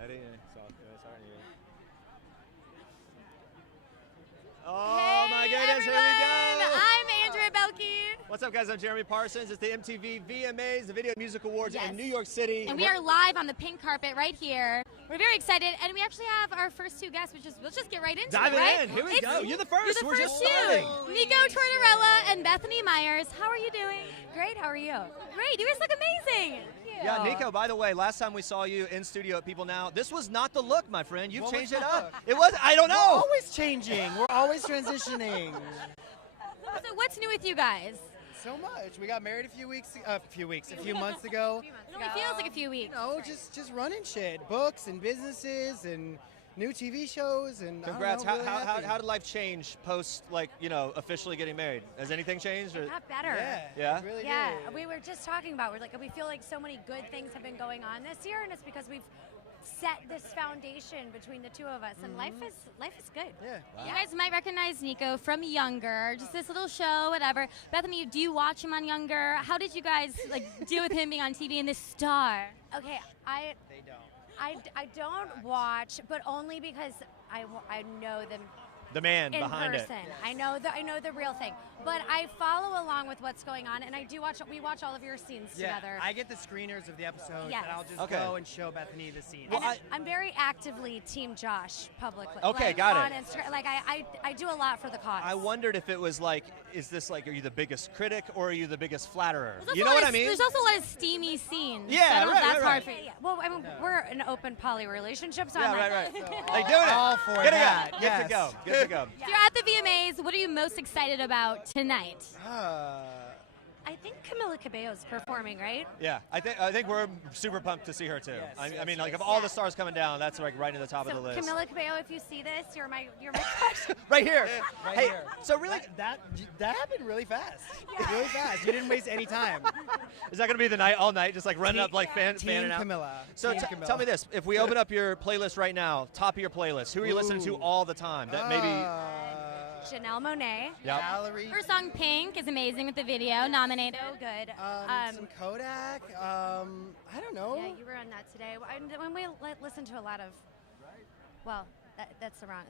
Ready? Sorry. Oh my goodness, everyone. Here we go. I'm Andrea Belkey. What's up, guys? I'm Jeremy Parsons. It's the MTV VMAs, the Video Music Awards in New York City. And we are live on the pink carpet right here. We're very excited, and we actually have our first two guests, which is, let's just get right into Dive it, right? in. Here we go. You're the first. You're We're the just first starting. Nico Tortorella and Bethany Meyers. How are you doing? Great, how are you? Great. You guys look amazing. Yeah, Nico, by the way, last time we saw you in studio at People Now, this was not the look, my friend. You've changed it up. It was, I don't know. We're always changing. We're always transitioning. So what's new with you guys? So much. We got married a few months ago. It only feels like a few weeks. You know, just running shit, books and businesses and new TV shows and. Congrats. I don't know, really how happy. did life change post, officially getting married? Has anything changed? Or? It got better. Yeah? it really Yeah, did. we were just talking about, we feel like so many good things have been going on this year, and it's because we've set this foundation between the two of us, and life is good. Yeah. Wow. You guys might recognize Nico from Younger, just this little show, whatever. Bethany, do you watch him on Younger? How did you guys deal with him being on TV and this star? Okay, They don't. I don't watch, but only because I know them The man in behind person. it. I know the real thing, but I follow along with what's going on, and we watch all of your scenes together. I get the screeners of the episodes, Yes. and I'll just Okay. go and show Bethany the scenes. Well, And I'm very actively Team Josh publicly. Okay, got on it. Instagram. I do a lot for the cause. I wondered if it was is this are you the biggest critic or are you the biggest flatterer? There's You also know a lot what I of- mean? There's also a lot of steamy scenes. Yeah, so I don't know if right, that's right, hard right. for you. Well, I mean, we're an open poly relationship, so Yeah, I'm right. like, Like doing it. all for Good that, to go. Good to go. Good to go. So you're at the VMAs. What are you most excited about tonight? I think Camila Kibeho is performing, right? Yeah, I think we're super pumped to see her too. Yes, I mean, yes. of all the stars coming down, that's right at the top So of the list. Camila Kibeho, if you see this, you're my crush. Right here. Right Hey, here. so really, that happened really fast. Really fast. You didn't waste any time. is that going to be the night all night, just running up fanning Team out? Camila. So Team Camila. tell me this: if we open up your playlist right now, top of your playlist, who are you listening to Ooh. all the time? That maybe. Janelle Monáe. Yep. Valerie. Her song Pink is amazing with the video, nominated. So good. Some Kodak. I don't know. Yeah, you were on that today. When we listen to a lot of, well, that's the wrong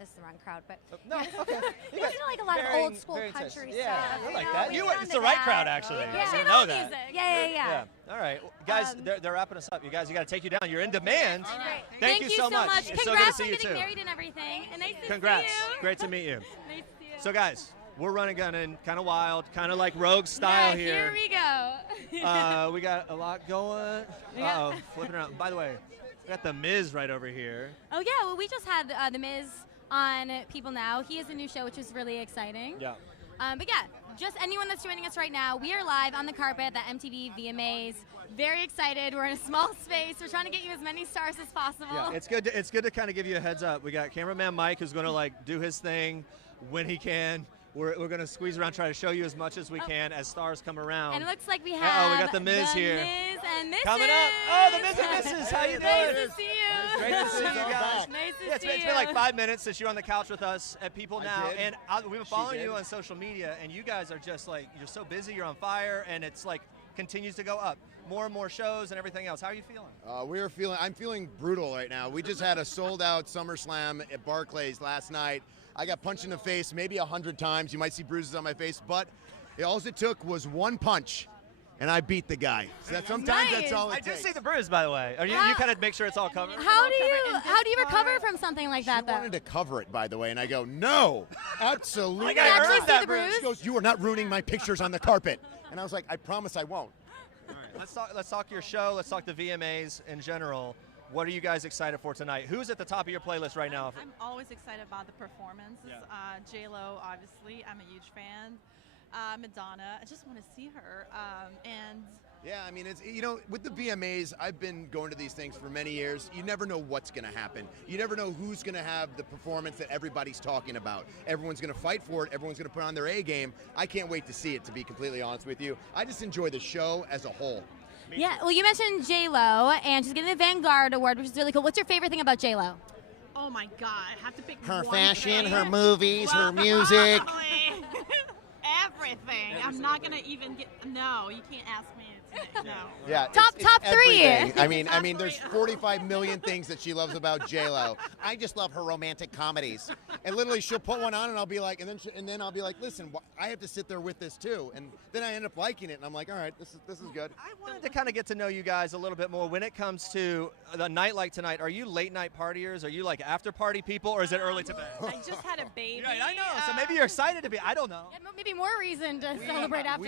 crowd, but No, okay. we listen to a lot of Very- old school very country intense. Yeah, stuff. I like know, that. we've It's done the right that. crowd, actually. Yeah. I Yeah. know that. Music. Yeah. All right, guys, they're wrapping us up. You guys, you got to take you down. You're in demand. Great. Thank you so much. It's so good to Congrats see on you getting too. married and everything. And nice to Congrats. see you. Great to meet you. Nice to see you. So, guys, we're running gunning, kind of wild, kind of like Rogue style Here we go. We got a lot going. Yeah. Uh-oh, flipping around. By the way, we got The Miz right over here. Oh yeah, well we just had The Miz on People Now. He has a new show, which is really exciting. Yeah. But yeah, just anyone that's joining us right now, we are live on the carpet at the MTV VMAs. Very excited. We're in a small space. We're trying to get you as many stars as possible. Yeah, it's good to kind of give you a heads up. We got cameraman Mike who's going to do his thing when he can. We're going to squeeze around, try to show you as much as we can as stars come around. And it looks like we have Uh-oh, we got The Miz here. Miz and Mrs. Coming up. Oh, The Miz and Mrs. How you doing? Nice to see you. Great to see you guys. Nice to Yeah, it's see been, it's you. been like 5 minutes since you were on the couch with us at People Now, did. and we've been following did. you on social media, and you guys are just you're so busy, you're on fire, and it's continues to go up. More and more shows and everything else. How are you feeling? I'm feeling brutal right now. We just had a sold-out SummerSlam at Barclays last night. I got punched in the face maybe 100 times. You might see bruises on my face, but all it took was one punch, and I beat the guy. So sometimes Nice. that's all it I do takes. see the bruise, by the way. Are you kind of make sure it's all covered? How do you recover from something like that She though? wanted to cover it, by the way, and I go, no, absolutely. Like You I can heard actually see that the bruise? She goes, you are not ruining my pictures on the carpet. And I was like, I promise I won't. All right, let's talk your show. Let's talk the VMAs in general. What are you guys excited for tonight? Who's at the top of your playlist right now? I'm always excited about the performances. J-Lo, obviously, I'm a huge fan. Madonna, I just want to see her. And Yeah, I mean, it's with the VMAs, I've been going to these things for many years. You never know what's going to happen. You never know who's going to have the performance that everybody's talking about. Everyone's going to fight for it. Everyone's going to put on their A game. I can't wait to see it, to be completely honest with you. I just enjoy the show as a whole. Yeah, well, you mentioned J-Lo, and she's getting the Vanguard Award, which is really cool. What's your favorite thing about J-Lo? oh my God, I have to pick Her one fashion, thing. her movies, her music. Everything. I'm not gonna even get. No, you can't ask me No. Yeah, Top three. everything. I mean, Top there's three. 45 million things that she loves about J-Lo. I just love her romantic comedies. And literally, she'll put one on, and I'll be like, and then I'll be like, listen, I have to sit there with this too. And then I end up liking it, and I'm like, all right, this is good. I wanted to kind of get to know you guys a little bit more. When it comes to a night like tonight, are you late night partiers? Are you like after party people, or is it early to bed? I just had a baby. Yeah, I know. So maybe you're excited to be. I don't know. Yeah, maybe more reason to celebrate after.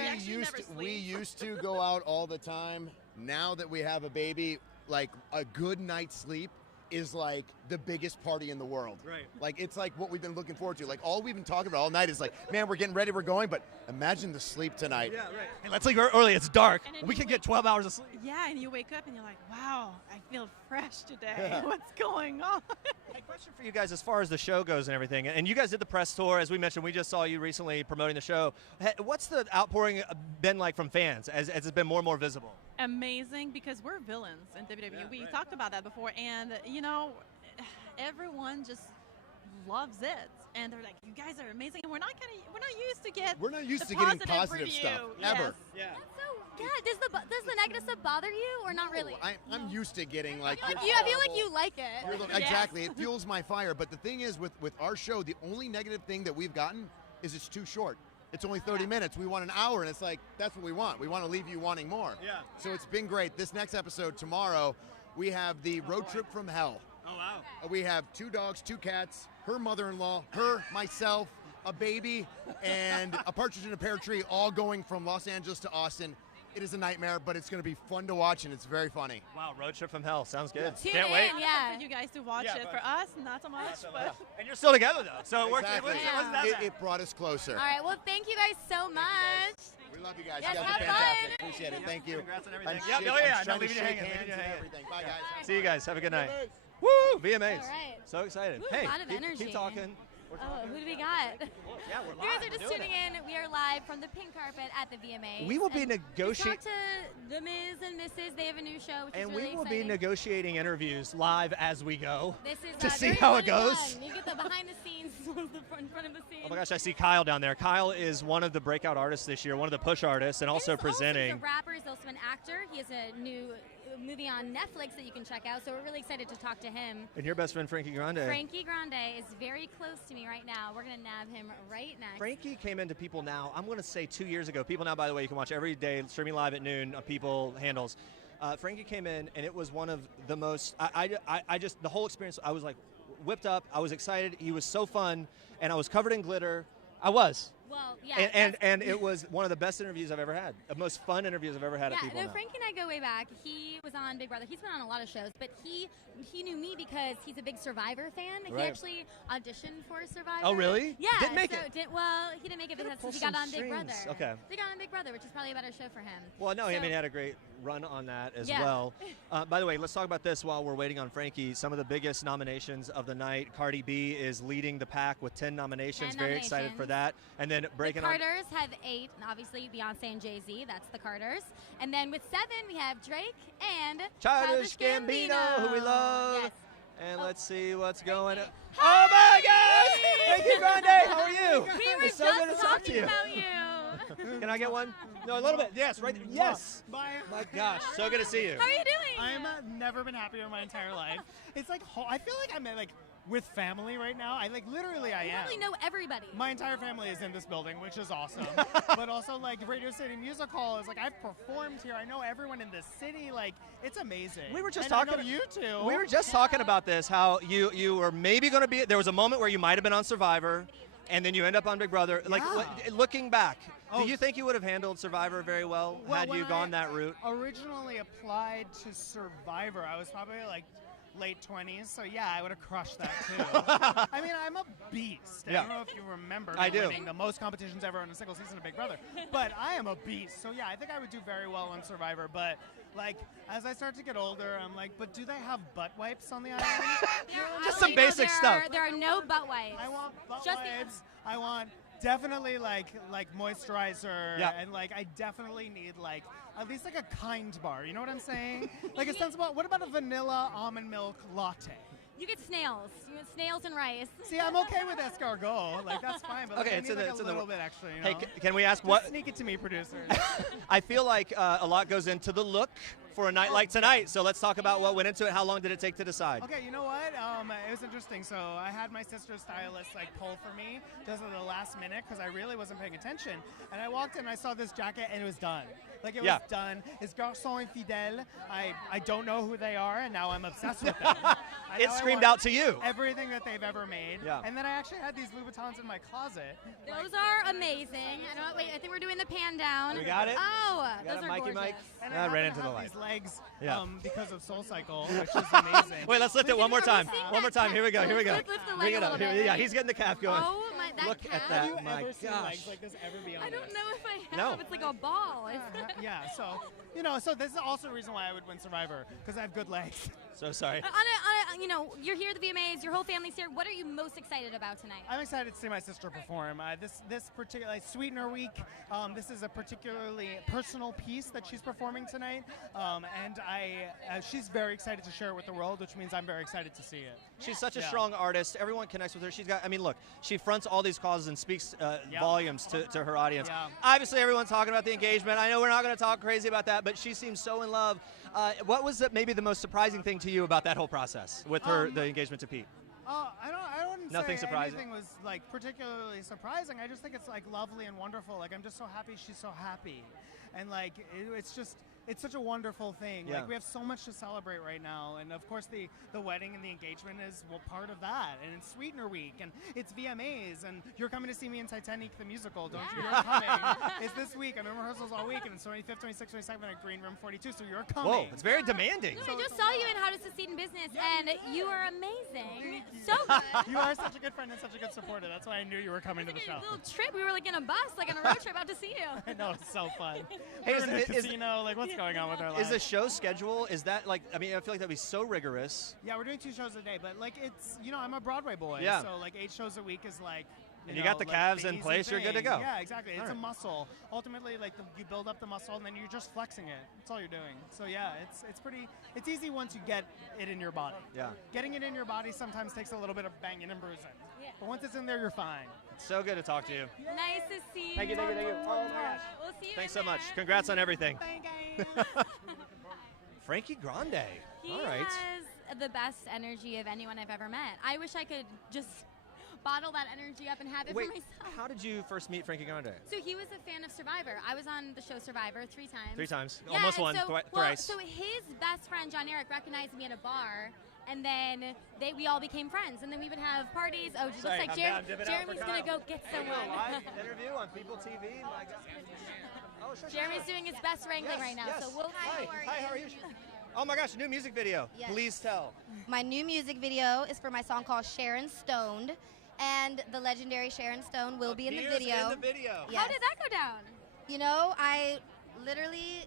We used to go out all the time. Now that we have a baby, like a good night's sleep is like the biggest party in the world. Right. Like it's like what we've been looking forward to. Like all we've been talking about all night is like, man, we're getting ready, we're going, but imagine the sleep tonight. Yeah, right. Hey, let's leave early. It's dark. And then We you can get 12 hours of sleep. Yeah, and you wake up and you're like, wow, I feel fresh today. What's going on? A question for you guys as far as the show goes and everything. And you guys did the press tour, as we mentioned. We just saw you recently promoting the show. What's the outpouring been like from fans as it's been more and more visible? Amazing, because we're villains in WWE. Yeah, We right. talked about that before, and you know, everyone just loves it, and they're like, "You guys are amazing," and we're not used to get. We're not used the to getting positive positive stuff, review. ever. Yes. Yeah. So yeah, does the negative stuff bother you or not really? I'm used to getting like. I feel like you like it. Yes. Exactly, it fuels my fire. But the thing is, with our show, the only negative thing that we've gotten is it's too short. It's only 30 minutes. We want an hour, and it's like, that's what we want. We want to leave you wanting more. Yeah. So it's been great. This next episode, tomorrow, we have the road trip from hell. Oh, wow. We have 2 dogs, 2 cats, her mother-in-law, her, myself, a baby, and a partridge in a pear tree, all going from Los Angeles to Austin. It is a nightmare, but it's going to be fun to watch, and it's very funny. Wow, road trip from hell. Sounds good. Tune Can't in, wait. yeah. For you guys to watch Yeah, it. but- For us, not so much. But And you're still together, though. So it works. Exactly. It wasn't that bad. It brought us closer. All right, well, thank you guys so much. We love you guys. Yes, you guys have are fun. fantastic. Appreciate it. Thank you. Congrats on everything. I'm Yeah, shake- oh, yeah, I'm not trying to leaving you shake hanging, hands leaving you and hanging. everything. Bye, guys. See you guys. Have a good night. VMAs. Woo! VMAs. All right. So excited. Woo, hey, a lot of energy. keep talking. Oh, who do we got? Yeah, we're You guys live. are just We're doing tuning it. in. We are live from the pink carpet at the VMAs. We will be And we negotiating. talked to the Ms. and Mrs. They have a new show, which And is really we will exciting. be negotiating interviews live as we go. This is to see very how fun it and goes. fun. You get the behind the scenes, in front of the scenes. Oh my gosh, I see Kyle down there. Kyle is one of the breakout artists this year, one of the push artists, and also He's presenting. Also, he's a rapper. He's also an actor. He has a new movie on Netflix that you can check out. So we're really excited to talk to him. And your best friend Frankie Grande. Frankie Grande is very close to me right now. We're gonna nab him right next. Frankie came into People Now, I'm going to say 2 years ago. People Now, by the way, you can watch every day, streaming live at noon on People handles. Frankie came in, and it was one of the most, I just, the whole experience, I was like whipped up. I was excited. He was so fun, and I was covered in glitter. I was. Well, yeah. And it was one of the best interviews I've ever had. The most fun interviews I've ever had at People no, Now. Frankie and I go way back. He was on Big Brother. He's been on a lot of shows, but he knew me because he's a big Survivor fan. Right. He actually auditioned for Survivor. Oh, really? Yeah. Didn't make it? Well, he didn't make it Gotta because pull he got some on Big Brother. strings. Okay. He got on Big Brother, which is probably a better show for him. Well, no, I So- mean, he had a great run on that as Yeah. well. By the way, let's talk about this while we're waiting on Frankie. Some of the biggest nominations of the night. Cardi B is leading the pack with 10 nominations. 10 Very excited for nominations. that. And then breaking The on. Carters have 8, and obviously Beyonce and Jay-Z. That's the Carters. And then with 7, we have Drake and Childish Gambino, who we love. Yes. And Oh. let's see what's Frankie. going on. Hi! Oh my gosh! Frankie Grande, how are you? We were It's so just good to talk to talking you. about you. Can I get one? No, a little bit. Yes, right there. Yes. Bye. My gosh, so good to see you. How are you doing? I'm never been happier in my entire life. It's like I feel like I'm like with family right now. I like literally I You am. really know everybody. My entire family is in this building, which is awesome. But also like Radio City Music Hall is like I've performed here. I know everyone in this city. Like it's amazing. We were just and talking. I know you too. We were just talking about this. How you were maybe going to be. There was a moment where you might have been on Survivor, and then you end up on Big Brother. Like Yeah. looking back, Oh. do you think you would have handled Survivor very well had when you gone I that route? Originally applied to Survivor, I was probably like late 20s, so yeah, I would have crushed that too. I mean, I'm a beast. Yeah. I don't know if you remember I me do. winning the most competitions ever in a single season of Big Brother, but I am a beast. So yeah, I think I would do very well on Survivor. But like, as I start to get older, I'm like, but do they have butt wipes on the island? Just some basic stuff. There are no butt wipes. I want butt Just the- wipes. I want definitely like moisturizer, Yeah. and like I definitely need like at least like a kind bar. You know what I'm saying? Like a sensible. What about a vanilla almond milk latte? You get snails. You get snails and rice. See, I'm okay with escargot. Like, that's fine. But Okay, I it's need in the- like it's a in the- little bit extra, you know? Hey, can we ask Just what? sneak it to me, producers. I feel like a lot goes into the look for a night like tonight. So let's talk about what went into it. How long did it take to decide? Okay, you know what? It was interesting. So I had my sister's stylist like pull for me just at the last minute because I really wasn't paying attention. And I walked in, and I saw this jacket, and it was done. Like, it was done. It's Garçon Infidèle. I don't know who they are, and now I'm obsessed with them. It screamed out to you. Everything that they've ever made. Yeah. And then I actually had these Louboutins in my closet. Those are amazing. Wait, I think we're doing the pan down. We got it? Oh, You got those it, are Mikey gorgeous. Mike? And I I happen ran to into the have light. these legs Yeah. because of Soul Cycle, which is amazing. Wait, let's lift it one more time. seeing One more that time. Here we go. Here we go. Lift the leg Bring a it up. little Here, bit. yeah, he's getting the calf going. Oh my, that Look calf. at Have that. you My ever seen gosh. legs like this ever be on I don't this? know if I have. No. It's like a ball. Yeah, so, so this is also a reason why I would win Survivor, because I have good legs. So sorry. You're here at the VMAs. Your whole family's here. What are you most excited about tonight? I'm excited to see my sister perform. This particular Sweetener Week, this is a particularly personal piece that she's performing tonight, and she's very excited to share it with the world, which means I'm very excited to see it. She's such a strong artist. Everyone connects with her. She's got, I mean, look, she fronts all these causes and speaks volumes to her audience. Yeah. Obviously, everyone's talking about the engagement. I know we're not going to talk crazy about that, but she seems so in love. What was maybe the most surprising thing to you about that whole process with the engagement to Pete? I wouldn't Nothing say surprising? anything was like particularly surprising. I just think it's like lovely and wonderful. Like, I'm just so happy she's so happy, and like it's such a wonderful thing. Yeah. Like, we have so much to celebrate right now, and of course the wedding and the engagement is part of that, and it's Sweetener Week, and it's VMAs, and you're coming to see me in Titanic the musical, don't you? You're coming. It's this week. I'm in rehearsals all week, and it's 25th, 26th, 27th at Green Room 42, so you're coming. Whoa, it's very demanding. I just saw you in How to Succeed in Business, and you are amazing. So good. You are such a good friend and such a good supporter. That's why I knew you were coming to the show. A little trip. We were like in a bus, like on a road trip, out to see you. I know, it's so fun. Hey, We're in a is- casino, like, what's going on with our lives? Is the show schedule, is that like, I mean, I feel like that'd be so rigorous. Yeah, we're doing 2 shows a day, but like, it's, I'm a Broadway boy, Yeah. so like 8 shows a week is like, And you got the calves in easy place, you're good to thing. go. Yeah, exactly. It's All a right. muscle. Ultimately, like, you build up the muscle and then you're just flexing it. That's all you're doing. So yeah, it's easy once you get it in your body. Yeah. Getting it in your body sometimes takes a little bit of banging and bruising. Yeah. But once it's in there, you're fine. It's so good to talk to you. Nice to see you. Thank you, thank you, thank you. Oh my gosh. We'll see you Thanks in so much. there. Congrats on everything. Thank you. Frankie Grande. He All right. has the best energy of anyone I've ever met. I wish I could just bottle that energy up and have it Wait, for myself. how did you first meet Frankie Grande? So he was a fan of Survivor. I was on the show Survivor 3 times. 3 times. Yeah, Almost and won. so, Thrice. So his best friend John Eric recognized me at a bar, and then we all became friends, and then we would have parties. Oh, it Sorry, looks like I'm down, dip it out Jeremy's for gonna Kyle. go get There you go, someone. live interview on PeopleTV. My God. Oh, sure, sure, Jeremy's sure. doing his best wrangling Yes, right now, yes. so we'll. Hi, how are you? Oh my gosh, new music video. Yes. Please tell. My new music video is for my song called Sharon Stoned, and the legendary Sharon Stone will be in the Appears video. in the video. Yes. How did that go down? You know, I literally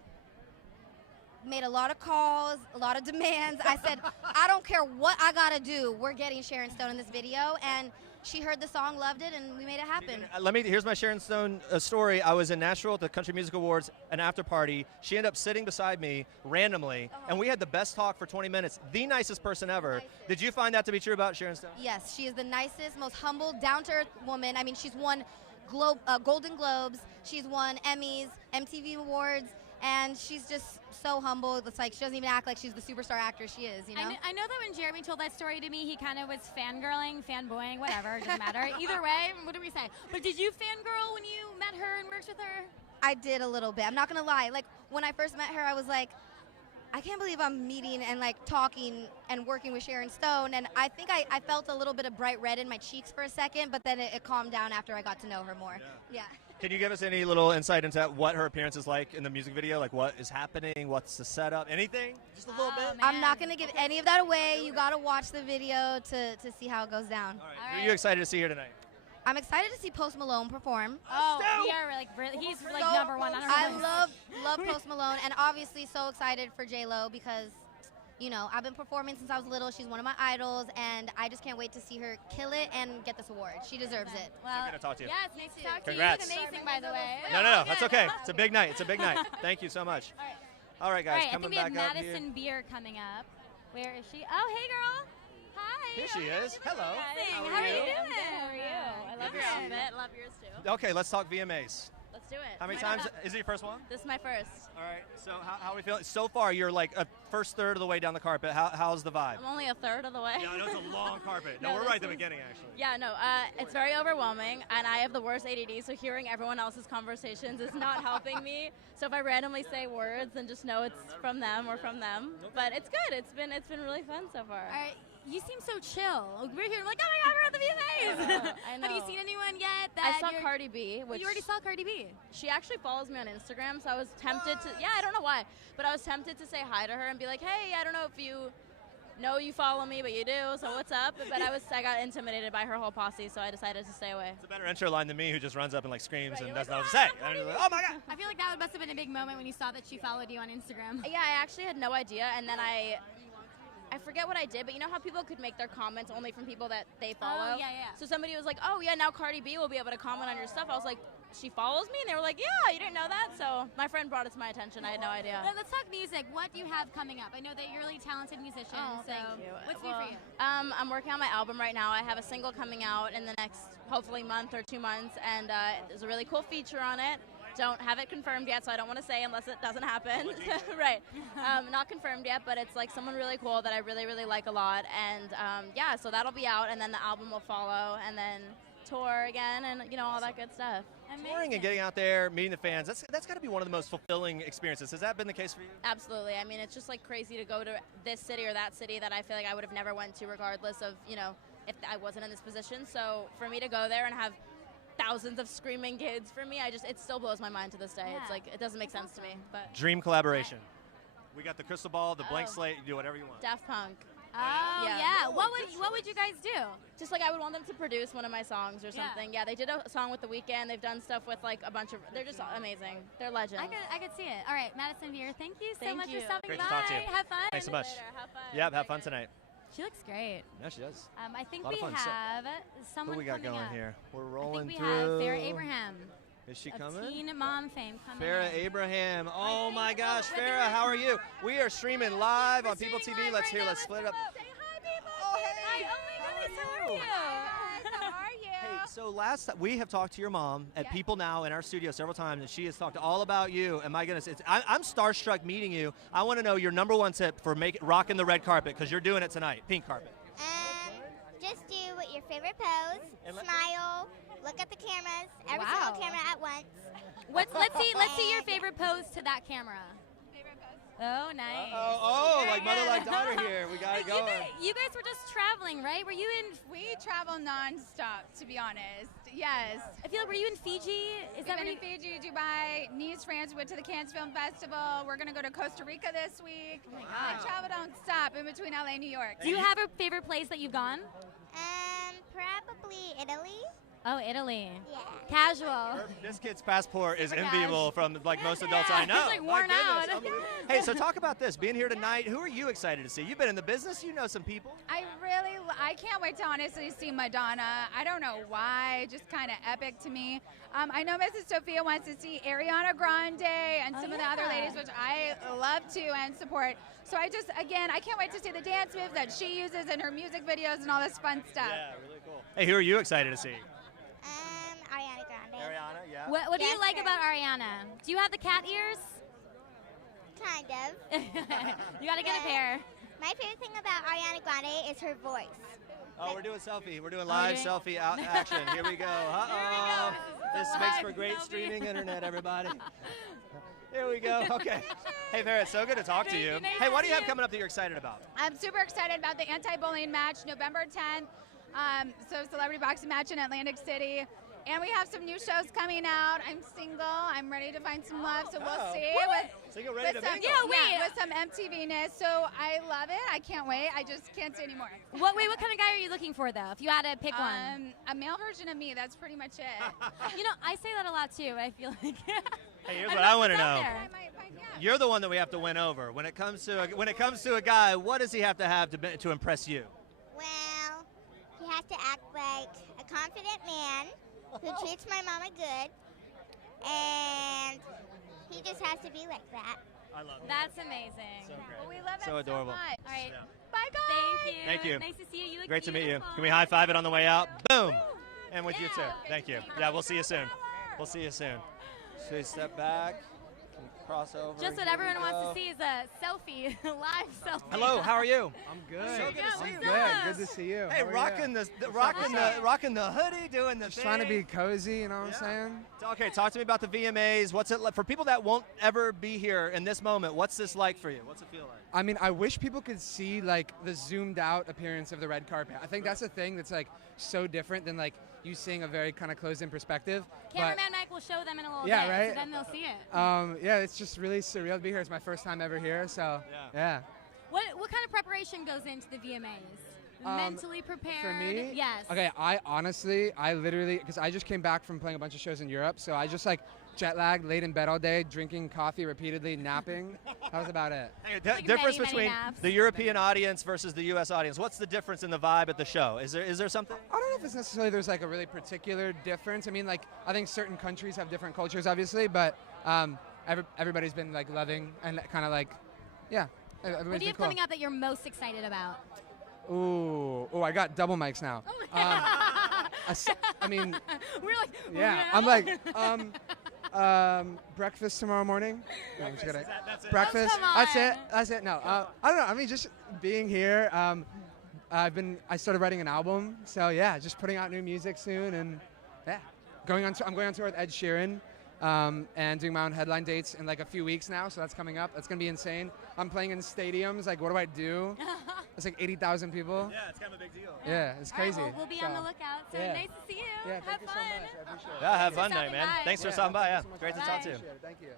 made a lot of calls, a lot of demands. I said, I don't care what I gotta do, we're getting Sharon Stone in this video, and she heard the song, loved it, and we made it happen. Here's my Sharon Stone story. I was in Nashville at the Country Music Awards, an after party. She ended up sitting beside me randomly, and we had the best talk for 20 minutes. The nicest person ever. Nicest. Did you find that to be true about Sharon Stone? Yes, she is the nicest, most humble, down-to-earth woman. I mean, she's won Golden Globes, she's won Emmys, MTV Awards, and she's just so humble. It's like she doesn't even act like she's the superstar actress she is, you know? I know that when Jeremy told that story to me, he kind of was fangirling, fanboying, whatever, it doesn't matter. Either way, what do we say? But did you fangirl when you met her and worked with her? I did a little bit. I'm not going to lie. Like, when I first met her, I was like, I can't believe I'm meeting and, like, talking and working with Sharon Stone. And I think I felt a little bit of bright red in my cheeks for a second, but then it calmed down after I got to know her more. Yeah. Can you give us any little insight into what her appearance is like in the music video? Like what is happening? What's the setup? Anything? Just a little bit? Man. I'm not going to give any of that away. You got to watch the video to see how it goes down. All right. All Who right. are you excited to see here tonight? I'm excited to see Post Malone perform. Oh, we are like really, he's like So number one. I love Post Malone, and obviously so excited for J-Lo because, you know, I've been performing since I was little. She's one of my idols, and I just can't wait to see her kill it and get this award. She deserves it. Well, Good to talk to you. Yes, nice to talk to Congrats. you. You look amazing, by the way. No, that's okay. It's a big night. It's a big night. Thank you so much. All right. All right, guys, All right, I coming think we have back up here. Madison Beer coming up. Where is she? Oh, hey, girl. Hi. Here she is. Hello. How are you doing? I'm good. How are you? I love your outfit. Love yours too. Okay, let's talk VMAs. Let's do it. How many times? Is it your first one? This is my first. All right. So how are we feeling? So far, you're like a first third of the way down the carpet. How's the vibe? I'm only a third of the way. Yeah, I know it's a long carpet. No, No, we're this right at the is- beginning, actually. Yeah, no, it's very overwhelming, and I have the worst ADD, so hearing everyone else's conversations is not helping me. So if I randomly say words, then just know it's from them or from them. But it's good. It's been really fun so far. All right. You seem so chill. We're here, we're like, oh my God, we're at the VMAs. I Have you know. seen anyone yet? I That saw you're- Cardi B, which You already saw Cardi B. she actually follows me on Instagram, so I was tempted to. Yeah, I don't know why, but I was tempted to say hi to her and be like, hey, I don't know if you know you follow me, but you do. So what's up? But I got intimidated by her whole posse, so I decided to stay away. It's a better intro line than me, who just runs up and like screams Right, and you're doesn't like, know what to say. And I'm just like, oh my God. I feel like that must have been a big moment when you saw that she followed you on Instagram. Yeah, I actually had no idea, and then I forget what I did, but you know how people could make their comments only from people that they follow? yeah, yeah. So somebody was like, oh yeah, now Cardi B will be able to comment on your stuff. I was like, she follows me? And they were like, yeah, you didn't know that? So my friend brought it to my attention. I had no idea. Let's talk music. What do you have coming up? I know that you're a really talented musician. Oh, so thank you. What's new Well, for you? I'm working on my album right now. I have a single coming out in the next, hopefully, month or 2 months, and there's a really cool feature on it. Don't have it confirmed yet, so I don't want to say unless it doesn't happen. Right. Not confirmed yet, but it's like someone really cool that I really, really like a lot. And yeah, so that'll be out, and then the album will follow, and then tour again, and you know, all that good stuff. Touring and getting out there, meeting the fans, that's got to be one of the most fulfilling experiences. Has that been the case for you? Absolutely. I mean, it's just like crazy to go to this city or that city that I feel like I would have never went to regardless of, you know, if I wasn't in this position. So for me to go there and have thousands of screaming kids for me, it still blows my mind to this day. Yeah. It's like, it doesn't make sense to me. But Dream collaboration. We got the crystal ball, the blank Oh. slate, you do whatever you want. Daft Punk. Oh, Yeah. yeah. What would you guys do? Just like I would want them to produce one of my songs or Yeah. something. Yeah, they did a song with The Weeknd. They've done stuff with like a bunch of, they're just amazing. They're legends. I could see it. All right, Madison Veer, thank you so Thank much you. for stopping Great by. to talk to you. Have fun. Thanks so much. Later. Have fun. Yeah, have Take fun care. tonight. She looks great. Yeah, she does. I think Lot we of fun. So- have someone What we got coming going up. here? We're I rolling think we through. have Farrah Abraham Is she of coming? Teen Mom fame coming Farrah in. Abraham. Oh my think gosh, so. Farrah, how are you? We are streaming live on Streaming PeopleTV. live Let's right hear, now. let's split it up. Say hi, people. Oh, hey. Hi. Oh my goodness, how are you? How are you? Hey, so we have talked to your mom at Yes. People Now in our studio several times, and she has talked all about you. And my goodness, I'm starstruck meeting you. I want to know your number one tip for rocking the red carpet, because you're doing it tonight, pink carpet. Just do your favorite pose, And smile, look at the cameras, every Wow. single camera at once. Let's see your favorite pose to that camera. Oh, nice. Like mother like daughter here. We got it going. You guys were just traveling, right? Were you in? We travel nonstop, to be honest. Yes. I feel like were you in Fiji? Is that We've where been you? in Fiji, Dubai, Nice, France. Went to the Cannes Film Festival. We're going to go to Costa Rica this week. I travel don't stop in between LA and New York. Do you have a favorite place that you've gone? Probably Italy. Oh, Italy. Yeah. Casual. This kid's passport is Super enviable from like most adults I know. He's, like, My worn goodness, out. unbelievable. Hey, so talk about this. Being here tonight, who are you excited to see? You've been in the business. You know some people. I can't wait to honestly see Madonna. I don't know why, just kind of epic to me. I know Mrs. Sophia wants to see Ariana Grande and some of the other ladies, which I love to and support. So I can't wait to see the dance moves that she uses in her music videos and all this fun stuff. Yeah, really cool. Hey, who are you excited to see? Ariana Grande. Ariana, yeah. What do you Yes, like sir. about Ariana? Do you have the cat ears? Kind of. You gotta get a pair. My favorite thing about Ariana Grande is her voice. Oh, we're doing selfie. We're doing live doing- selfie action. Here we go. Uh-oh. This Live makes for great selfie. streaming internet, everybody. Here we go. Okay. Hey, Farrah, it's so good to talk to Thank you. you. Nice Hey, to what do you see have you. coming up that you're excited about? I'm super excited about the anti-bullying match, November 10th. So celebrity boxing match in Atlantic City. And we have some new shows coming out. I'm single. I'm ready to find some love, so we'll Oh. see. So you're ready to some, mingle. with some MTV-ness. So I love it. I can't wait. I just can't say anymore. What kind of guy are you looking for though? If you had to pick one. A male version of me. That's pretty much it. You know, I say that a lot too. I feel like. Hey, here's I what know I want to what's out know. there. I might find out. You're the one that we have to win over. When it comes to a guy, what does he have to impress you? Well, he has to act like a confident man who treats my mama good, and he just has to be like that. I love it. That's amazing. So great. Well, we love So it adorable. so much. All right. Bye, guys. Thank you. Thank you. Nice to see you. You look Great to meet you. beautiful. Can we high five it on the way out? Boom. And with you too. Thank you. Yeah, we'll see you soon. We'll see you soon. So you step back, cross over. Just what Here everyone we wants go. to see is a selfie, live selfie. Hello, how are you? I'm good. So good to see you. Good. Good to see you. Hey, How are rocking you? rocking the hoodie, doing the Just thing. trying to be cozy, you know what I'm saying? Okay, talk to me about the VMAs. What's it like for people that won't ever be here in this moment? What's this like for you? What's it feel like? I mean, I wish people could see like the zoomed out appearance of the red carpet. I think that's the thing that's like so different than like you seeing a very kind of closed in perspective. Cameraman Mike will show them in a little Yeah, bit, right? so then they'll see it. Yeah, it's just really surreal to be here. It's my first time ever here, so yeah. What kind of preparation goes into the VMAs? Mentally prepared? For me? Yes. Okay, I literally, because I just came back from playing a bunch of shows in Europe, so I just like jet lagged, laid in bed all day, drinking coffee repeatedly, napping. That was about it. Hey, Like difference many between naps. the European audience versus the U.S. audience. What's the difference in the vibe at the show? Is there something? I don't know if it's necessarily there's like a really particular difference. I mean, like I think certain countries have different cultures, obviously, but everybody's been like loving and kind of like, yeah. What do you have coming up that you're most excited about? Ooh, I got double mics now. I mean, We're like, yeah, I'm like, breakfast tomorrow morning. No, I'm just kidding. That's it. Breakfast. Oh, come That's it. No, I don't know. I mean, just being here. I started writing an album, so yeah, just putting out new music soon, and yeah, I'm going on tour with Ed Sheeran, and doing my own headline dates in like a few weeks now. So that's coming up. That's gonna be insane. I'm playing in stadiums. Like, what do I do? It's like 80,000 people. Yeah, it's kind of a big deal. Yeah, it's crazy. All right, well, we'll be on the lookout. So yeah. nice to see you. Yeah, Have thank you fun. so much. I appreciate it. Yeah, have Thanks for fun tonight, stopping man. by. Thanks for Yeah, stopping by. thank Yeah, you so much. great to Bye. talk to you. Appreciate it. Thank you.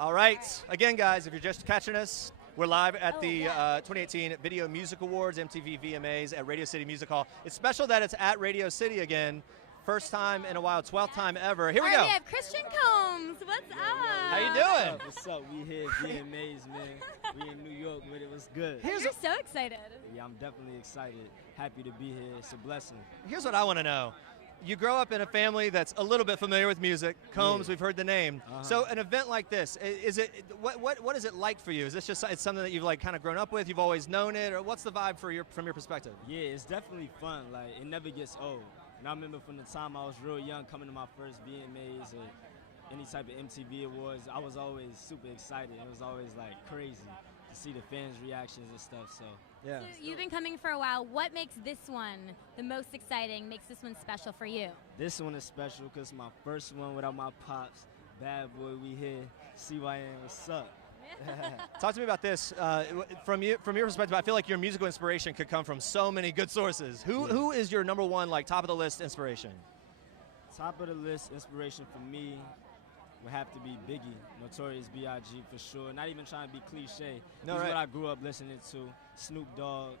All right. Again, guys, if you're just catching us, we're live at the 2018 Video Music Awards, MTV VMAs at Radio City Music Hall. It's special that it's at Radio City again. First time in a while, 12th time ever. Here we All go. right, we have Christian Combs. What's up? How you doing? What's up? We here, VMAs, man. We in New York, but it was good. You're so excited. Yeah, I'm definitely excited. Happy to be here. It's a blessing. Here's what I want to know. You grow up in a family that's a little bit familiar with music. Combs, we've heard the name. So an event like this, is it what is it like for you? Is this just it's something that you've like kind of grown up with? You've always known it, or what's the vibe from your perspective? Yeah, it's definitely fun. Like, it never gets old. And I remember from the time I was real young, coming to my first VMAs or any type of MTV awards, I was always super excited. It was always like crazy to see the fans' reactions and stuff. So yeah. So you've been coming for a while. What makes this one the most exciting? Makes this one special for you? This one is special because it's my first one without my pops. Bad boy, we here. CYN, what's up? Talk to me about this. From your perspective, I feel like your musical inspiration could come from so many good sources. Who is your number one, like top of the list inspiration? Top of the list inspiration for me would have to be Biggie, Notorious B.I.G. for sure. Not even trying to be cliche. No, He's right. what I grew up listening to. Snoop Dogg,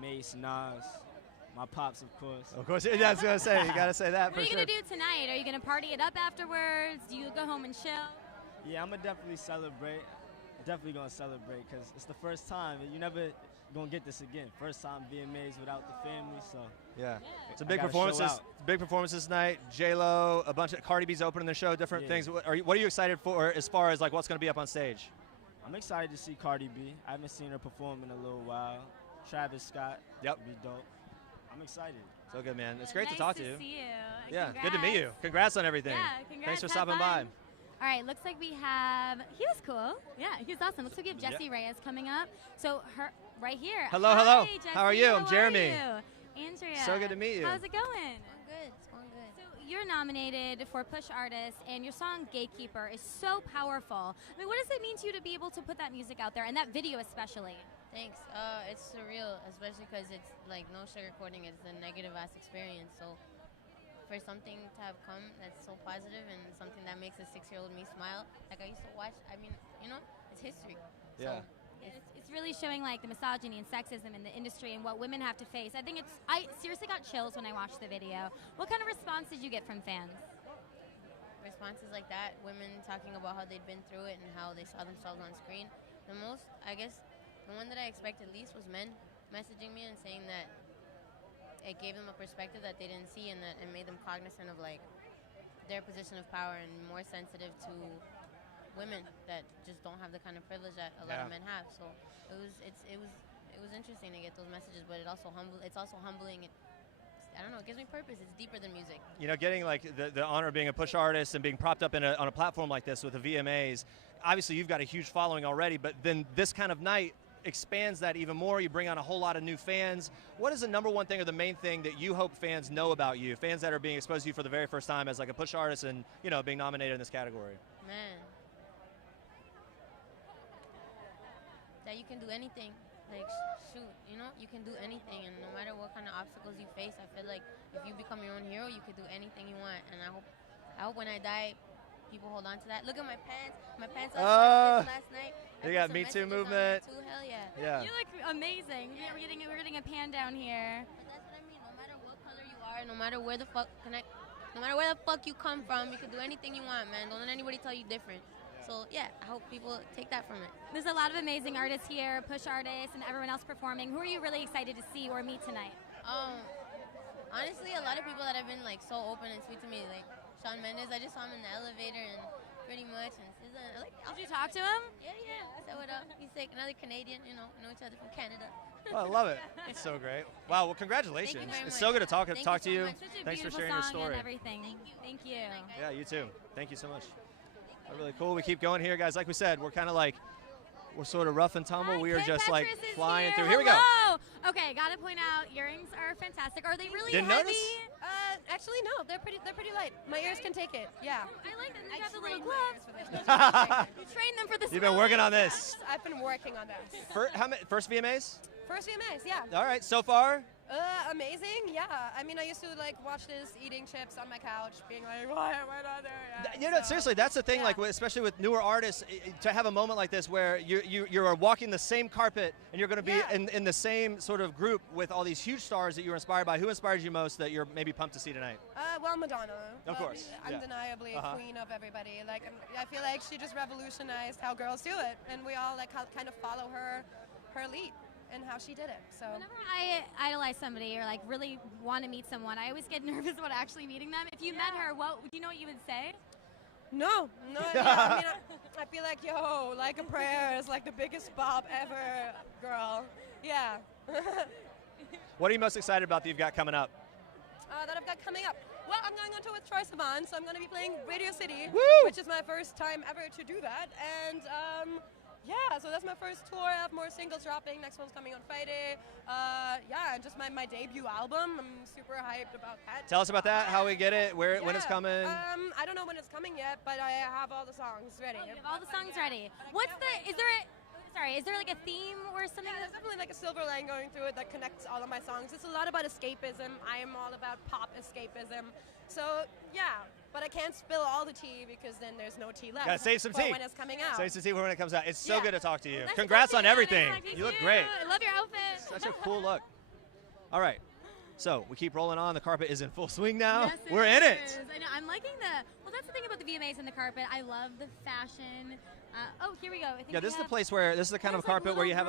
Mace, Nas, my pops, of course. Of course, yeah, I was gonna say you gotta say that What for are you sure. gonna do tonight? Are you gonna party it up afterwards? Do you go home and chill? Yeah, I'm gonna definitely celebrate. Definitely gonna celebrate because it's the first time, and you never gonna get this again. First time VMAs without the family, so. Yeah, it's a I big gotta performances. show out. Big performances tonight. J-Lo, a bunch of Cardi B's opening the show. Different Yeah. things. What are you excited for as far as like what's gonna be up on stage? I'm excited to see Cardi B. I haven't seen her perform in a little while. Travis Scott. Yep. Would be dope. I'm excited. So good, man. It's great nice to talk to you. See you. Yeah, good to meet you. Congrats on everything. Yeah, congrats. Thanks for Have stopping fun. by. All right, looks like we have. He was cool. Yeah, he was awesome. Looks like we have Jessie Reyes coming up. So her right here. Hello, Hi, hello. Jessie, How are you? I'm Jeremy. Are you? Andrea. So good to meet you. How's it going? Good. It's going good. So you're nominated for Push Artist, and your song "Gatekeeper" is so powerful. I mean, what does it mean to you to be able to put that music out there, and that video especially? Thanks. It's surreal, especially because it's like no sugarcoating. It's a negative ass experience. So for something to have come that's so positive and something that makes a 6-year-old me smile, like I used to watch. I mean, you know, it's history. Yeah. So It's really showing like the misogyny and sexism in the industry and what women have to face. I seriously got chills when I watched the video. What kind of response did you get from fans? responses like that, women talking about how they'd been through it and how they saw themselves on screen. The most, I guess, the one that I expected least was men messaging me and saying that it gave them a perspective that they didn't see and that it made them cognizant of like their position of power and more sensitive to women that just don't have the kind of privilege that a lot of men have. So it was interesting to get those messages, but it's also humbling. I don't know, it gives me purpose. It's deeper than music. You know, getting like the honor of being a push artist and being propped up on a platform like this with the VMAs, obviously you've got a huge following already, but then this kind of night expands that even more. You bring on a whole lot of new fans. What is the number one thing or the main thing that you hope fans know about you, fans that are being exposed to you for the very first time as like a push artist and, you know, being nominated in this category? Man. That you can do anything. Like, shoot, you know, you can do anything, and no matter what kind of obstacles you face, I feel like if you become your own hero, you can do anything you want. And I hope when I die, people hold on to that. Look at my pants. My pants last night. You got Me Too movement. Me Too, hell yeah. Yeah. You look amazing. Yeah, we're getting a pan down here. But that's what I mean. No matter what color you are, no matter where the fuck you come from, you can do anything you want, man. Don't let anybody tell you different. So yeah, I hope people take that from it. There's a lot of amazing artists here, push artists, and everyone else performing. Who are you really excited to see or meet tonight? Honestly, a lot of people that have been like so open and sweet to me, like Shawn Mendes. I just saw him in the elevator and PRETTYMUCH. And did you talk to him? Yeah. I said what up. He's like another Canadian, you know each other from Canada. Oh, I love it. It's so great. Wow. Well, congratulations. It's so good to talk to you. Thanks for sharing your story. And everything. Thank you. Yeah, you too. Thank you so much. Really cool. We keep going here, guys. Like we said, we're kind of like, we're sort of rough and tumble. We are just like flying through. Here we go. Okay, gotta point out, earrings are fantastic. Are they really Didn't heavy? notice? Actually, no. They're pretty light. My ears can take it. Yeah. I like that. They have the little gloves. You trained them for this. You've been working on this. I've been working on this. First VMAs? First VMAs, yeah. All right. So far? Amazing, yeah. I mean, I used to like watch this eating chips on my couch, being like, why not there? Yeah. You know, seriously, that's the thing. Like, especially with newer artists, to have a moment like this where you're walking the same carpet and you're going to be in the same sort of group with all these huge stars that you were inspired by. Who inspired you most that you're maybe pumped to see tonight? Well, Madonna. Of course. Undeniably queen of everybody. Like, I feel like she just revolutionized how girls do it, and we all like kind of follow her lead and how she did it. So whenever I idolize somebody or like really want to meet someone, I always get nervous about actually meeting them. If you met her, do you know what you would say? No. I mean, I feel like, Like a Prayer is like the biggest bop ever, girl. Yeah. What are you most excited about that you've got coming up? That I've got coming up. Well, I'm going on tour with Troye Sivan, so I'm going to be playing Radio City, which is my first time ever to do that. And yeah, so that's my first tour. I have more singles dropping. Next one's coming on Friday. And just my debut album. I'm super hyped about that. Tell us about that, how we get it, when it's coming. I don't know when it's coming yet, but I have all the songs ready. Oh, you have all the songs ready. Is there like a theme or something? Yeah, there's definitely like a silver line going through it that connects all of my songs. It's a lot about escapism. I am all about pop escapism. So, yeah. But I can't spill all the tea because then there's no tea left. Gotta save some tea. When it's coming out. Save some tea when it comes out. It's so good to talk to you. Nice Congrats to on talk to everything. you look great. I love your outfit. Such a cool look. All right. So we keep rolling on. The carpet is in full swing now. Yes, We're in it. I know. I'm liking that's the thing about the VMAs and the carpet. I love the fashion. Here we go. This is the place where this is the kind of carpet where you have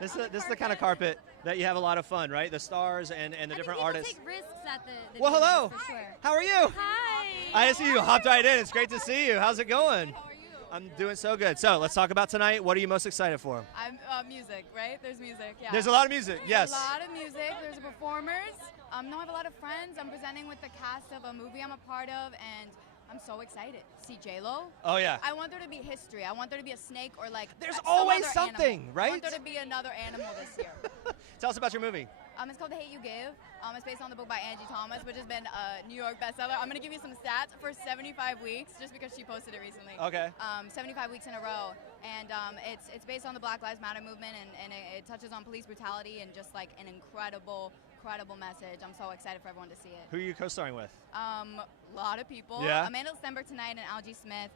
this is the kind of carpet that you have a lot of fun, right? The stars and the different artists. Take risks at the well, hello. For sure. How are you? Hi. I see you hopped right in. It's great to see you. How's it going? How are you? I'm doing so good. So let's talk about tonight. What are you most excited for? Music, right? There's music. Yeah. There's a lot of music. Yes. There's a lot of music. There's performers. I have a lot of friends. I'm presenting with the cast of a movie I'm a part of, and I'm so excited. See J-Lo? Oh, yeah. I want there to be history. I want there to be a snake or like there's some always other something, animal. right? I want there to be another animal this year. Tell us about your movie. It's called The Hate You Give. It's based on the book by Angie Thomas, which has been a New York bestseller. I'm going to give you some stats for 75 weeks, just because she posted it recently. Okay. 75 weeks in a row. And it's based on the Black Lives Matter movement, and it touches on police brutality and just like an incredible message. I'm so excited for everyone to see it. Who are you co-starring with? A lot of people. Yeah. Amandla Stenberg tonight and Algie Smith.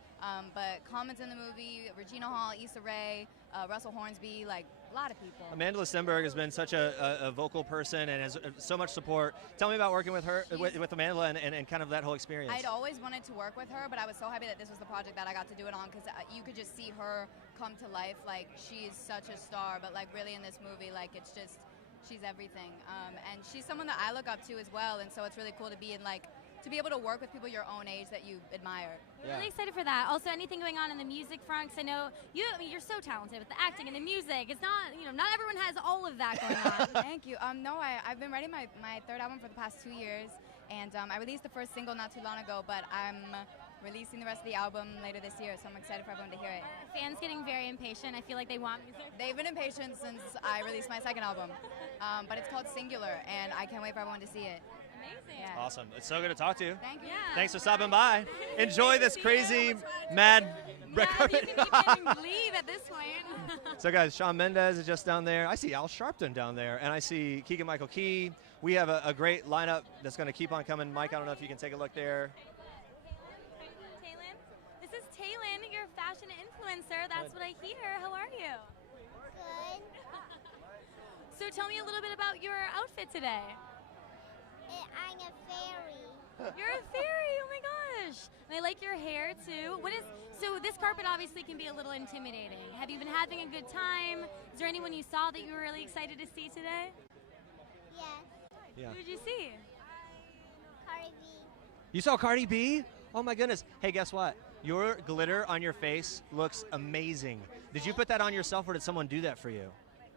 But comments in the movie, Regina Hall, Issa Rae, Russell Hornsby, like a lot of people. Amandla Stenberg has been such a vocal person and has so much support. Tell me about working with her, with Amandla and kind of that whole experience. I'd always wanted to work with her, but I was so happy that this was the project that I got to do it on, because you could just see her come to life. Like, she's such a star, but like really in this movie, like it's just, she's everything. And she's someone that I look up to as well, and so it's really cool to be in like to be able to work with people your own age that you admire. We're really excited for that. Also, anything going on in the music front? 'Cause I know you're so talented with the acting and the music. It's not, not everyone has all of that going on. Thank you. No, I've been writing my third album for the past 2 years, and I released the first single not too long ago, but I'm releasing the rest of the album later this year, so I'm excited for everyone to hear it. Fans getting very impatient. I feel like they want music. They've been impatient since I released my second album, but it's called Singular, and I can't wait for everyone to see it. Amazing. Yeah. Awesome. It's so good to talk to you. Thank you. Yeah. Thanks for stopping by. Enjoy this crazy, mad record. You can leave at this point. So guys, Shawn Mendes is just down there. I see Al Sharpton down there, and I see Keegan-Michael Key. We have a great lineup that's going to keep on coming. Mike, I don't know if you can take a look there. Taylin, this is Taylin, your fashion influencer. That's what I hear. How are you? Good. So tell me a little bit about your outfit today. I'm a fairy. You're a fairy. Oh my gosh. And I like your hair too. So this carpet obviously can be a little intimidating. Have you been having a good time? Is there anyone you saw that you were really excited to see today? Yes. Yeah. Who did you see? Cardi B. You saw Cardi B? Oh my goodness. Hey, guess what? Your glitter on your face looks amazing. Did you put that on yourself, or did someone do that for you?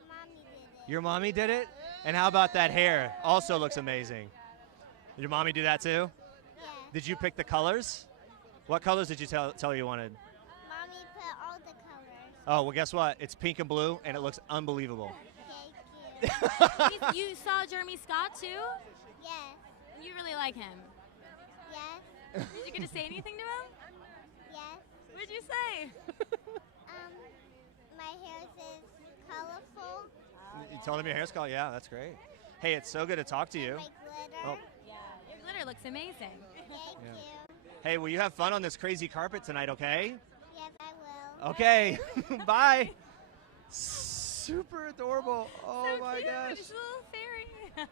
Mommy did it. Your mommy did it? And how about that hair? Also looks amazing. Did your mommy do that too? Yeah. Did you pick the colors? What colors did you tell her you wanted? Mommy put all the colors. Oh, well, guess what? It's pink and blue, and it looks unbelievable. Thank you. You saw Jeremy Scott too? Yes. You really like him. Yes. Did you get to say anything to him? Yes. What did you say? My hair is colorful. You told him your hair's color? Yeah, that's great. Hey, it's so good to talk to you. My glitter. Oh. Yeah. Your glitter looks amazing. Thank Yeah. you. Hey, will you have fun on this crazy carpet tonight, okay? Yes, I will. Okay. Bye. Super adorable. Oh so my cute. gosh. She's a little fairy.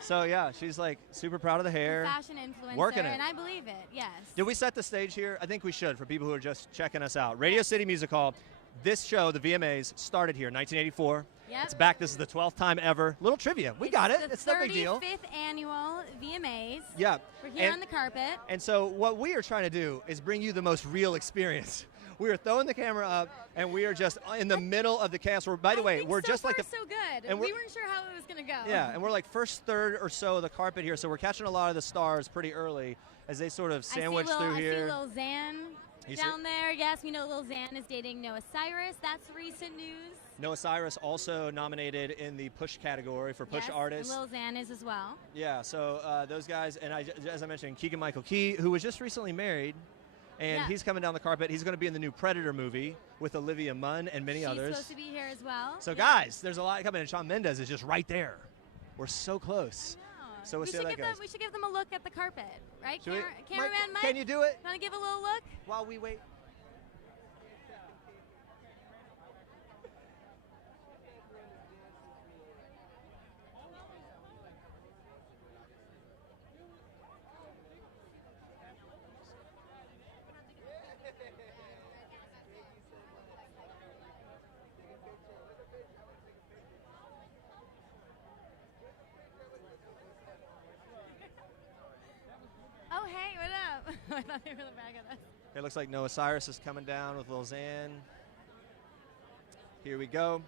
So yeah, she's like super proud of the hair. Fashion influencer, Working it. and I believe it. Yes. Did we set the stage here? I think we should for people who are just checking us out. Radio City Music Hall. This show, the VMAs, started here in 1984. Yep. It's back. This is the 12th time ever. Little trivia. We got it. It's no big deal. The 35th annual VMAs. Yeah. We're here on the carpet. And so what we are trying to do is bring you the most real experience. We are throwing the camera up, and we are just in the middle of the chaos. By the way, we're just like the. So good. and We weren't sure how it was going to go. Yeah, and we're like first third or so of the carpet here, so we're catching a lot of the stars pretty early as they sort of sandwich through here. I see Lil Xan You down there. Yes, we know Lil Xan is dating Noah Cyrus. That's recent news. Noah Cyrus also nominated in the Push category for Push Yes, Artist. and Lil Xan is as well. Yeah, so those guys, and as I mentioned, Keegan-Michael Key, who was just recently married, and he's coming down the carpet. He's going to be in the new Predator movie with Olivia Munn and many others. She's supposed to be here as well. So guys, there's a lot coming, and Shawn Mendes is just right there. We're so close. So we'll see how that goes. We should give them a look at the carpet, right? Should we- Cameraman Mike, can you do it? Want to give a little look? While we wait. Oh, hey, what up? I thought they were the back of us. It looks like Noah Cyrus is coming down with Lil Xan. Here we go.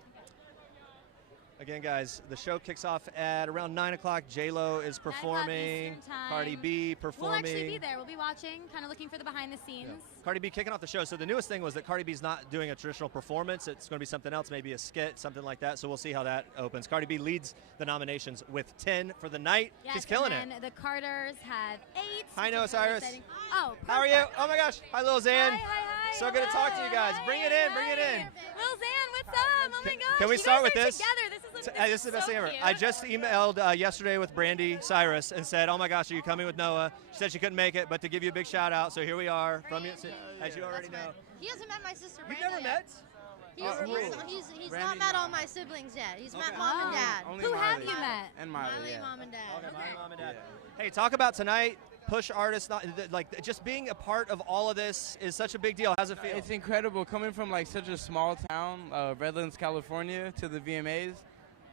Again, guys, the show kicks off at around 9 o'clock. J-Lo is performing. Eastern time. Cardi B performing. We'll actually be there. We'll be watching, kind of looking for the behind the scenes. Yeah. Cardi B kicking off the show. So the newest thing was that Cardi B's not doing a traditional performance. It's going to be something else, maybe a skit, something like that. So we'll see how that opens. Cardi B leads the nominations with 10 for the night. Yes, She's killing and it. then the Carters have 8. Hi, Noah Cyrus. Oh, How are you? Oh my gosh. Hi, Lil Xan. Hi. So good to talk to you guys. Bring it in. Bring it in. Lil Xan, what's up? Oh my gosh. Can we you start guys with are this? Together. This is the best so thing ever. cute. I just emailed yesterday with Brandy Cyrus and said, "Oh my gosh, are you coming with Noah?" She said she couldn't make it, but to give you a big shout out. So here we are from you, as you already know. He hasn't met my sister. You've Brandon never met? He's Randy, not met no. all my siblings yet. He's met Okay. mom and dad. Only Who have Miley. you met? And Miley, and mom and dad. Okay, my mom and dad. Hey, talk about tonight. Push artists, like just being a part of all of this is such a big deal. How's it feel? It's incredible coming from like such a small town, Redlands, California, to the VMAs.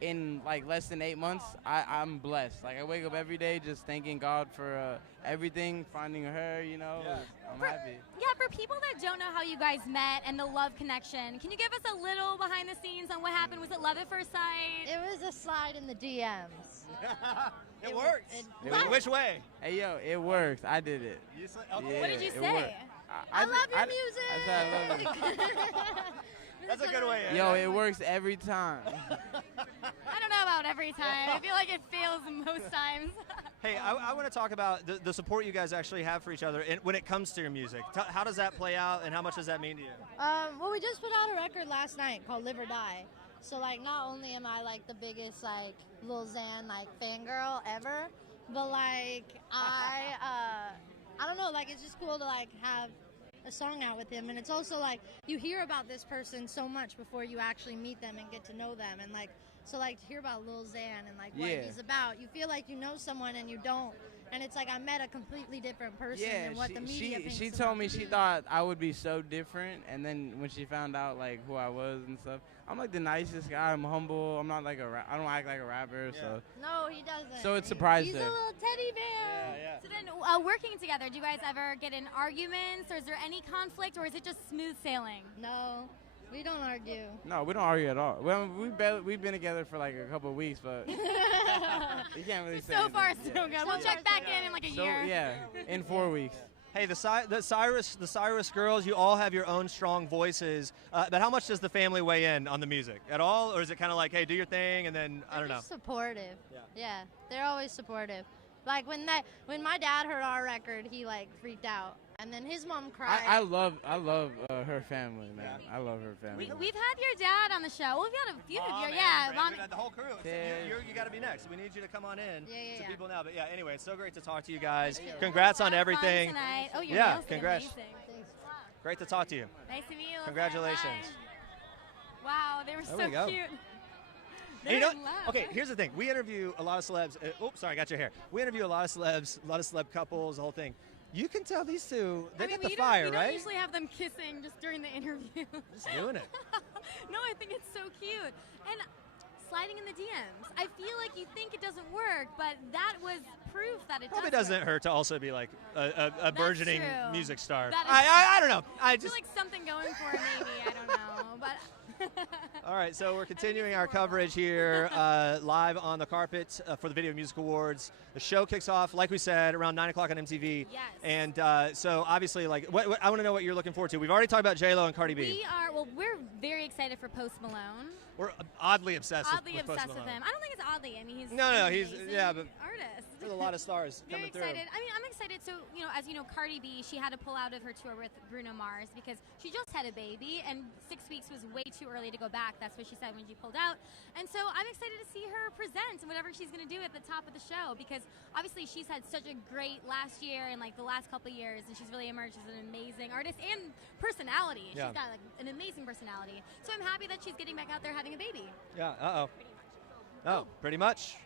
in like less than 8 months, I'm blessed. Like I wake up every day just thanking God for everything, finding her, you know. I'm happy. Yeah, for people that don't know how you guys met and the love connection, can you give us a little behind the scenes on what happened? Was it love at first sight? It was a slide in the DMs. It works. Which way? Hey yo, it works. I did it. What did you say? I love your music. I said I love it. That's a good way. Yo, it works every time. I don't know about every time. I feel like it fails most times. Hey, I want to talk about the support you guys actually have for each other when it comes to your music. How does that play out, and how much does that mean to you? Well, we just put out a record last night called Live or Die. So, like, not only am I, like, the biggest, like, Lil Xan, like, fangirl ever, but, like, I don't know, like, it's just cool to, like, have a song out with him. And it's also, like, you hear about this person so much before you actually meet them and get to know them. And, like, so, like, to hear about Lil Xan and, like, what he's about, you feel like you know someone and you don't. And it's like I met a completely different person than what the media thinks. She told me she thought I would be so different, and then when she found out like who I was and stuff, I'm like the nicest guy. I'm humble. I'm not like I don't act like a rapper. So no, he doesn't. So it surprised her. He's a little teddy bear. Yeah. So then, working together, do you guys ever get in arguments, or is there any conflict, or is it just smooth sailing? No. We don't argue. No, we don't argue at all. Well, we've been together for like a couple of weeks, but you can't really say. So far, anything. so good. We'll check back in like a year. Yeah, in 4 weeks. Hey, the Cyrus girls, you all have your own strong voices. But how much does the family weigh in on the music at all, or is it kind of like, hey, do your thing, and then I don't know? Supportive. Yeah, they're always supportive. Like when my dad heard our record, he like freaked out. And then his mom cried. I love her family, man. I love her family. We've had your dad on the show. We've had a few of your, Mom, the whole crew. You got to be next. We need you to come on in to people now. But yeah, anyway, it's so great to talk to you guys. Congrats on everything. Tonight. Oh, your nails congrats. Amazing. Great to talk to you. Nice to meet you. Congratulations. Wow, they were so cute. And you know, okay, here's the thing. We interview a lot of celebs. Oops, sorry, I got your hair. We interview a lot of celebs, a lot of celeb couples, the whole thing. You can tell these two, they got the fire, we right? don't usually have them kissing just during the interview. Just doing it. No, I think it's so cute. And sliding in the DMs. I feel like you think it doesn't work, but that was proof that it Probably does doesn't hurt to also be like a burgeoning true. music star. I don't know. I feel like something going for it, maybe. I don't know. But all right, so we're continuing our coverage here live on the carpet for the Video Music Awards. The show kicks off, like we said, around 9 o'clock on MTV. Yes. And so obviously, like, I want to know what you're looking forward to. We've already talked about J-Lo and Cardi B. We're very excited for Post Malone. We're oddly obsessed with Post obsessed Malone. with him. I don't think it's oddly. I mean, he's No, he's an but artist. There's a lot of stars Very coming excited. through. I mean, I'm excited. So, you know, as you know, Cardi B, she had to pull out of her tour with Bruno Mars because she just had a baby, and 6 weeks was way too early to go back. That's what she said when she pulled out. And so I'm excited to see her present whatever she's going to do at the top of the show because obviously she's had such a great last year and like the last couple of years, and she's really emerged as an amazing artist and personality. Yeah. She's got like an amazing personality. So I'm happy that she's getting back out there having a baby. Yeah, Oh, pretty much.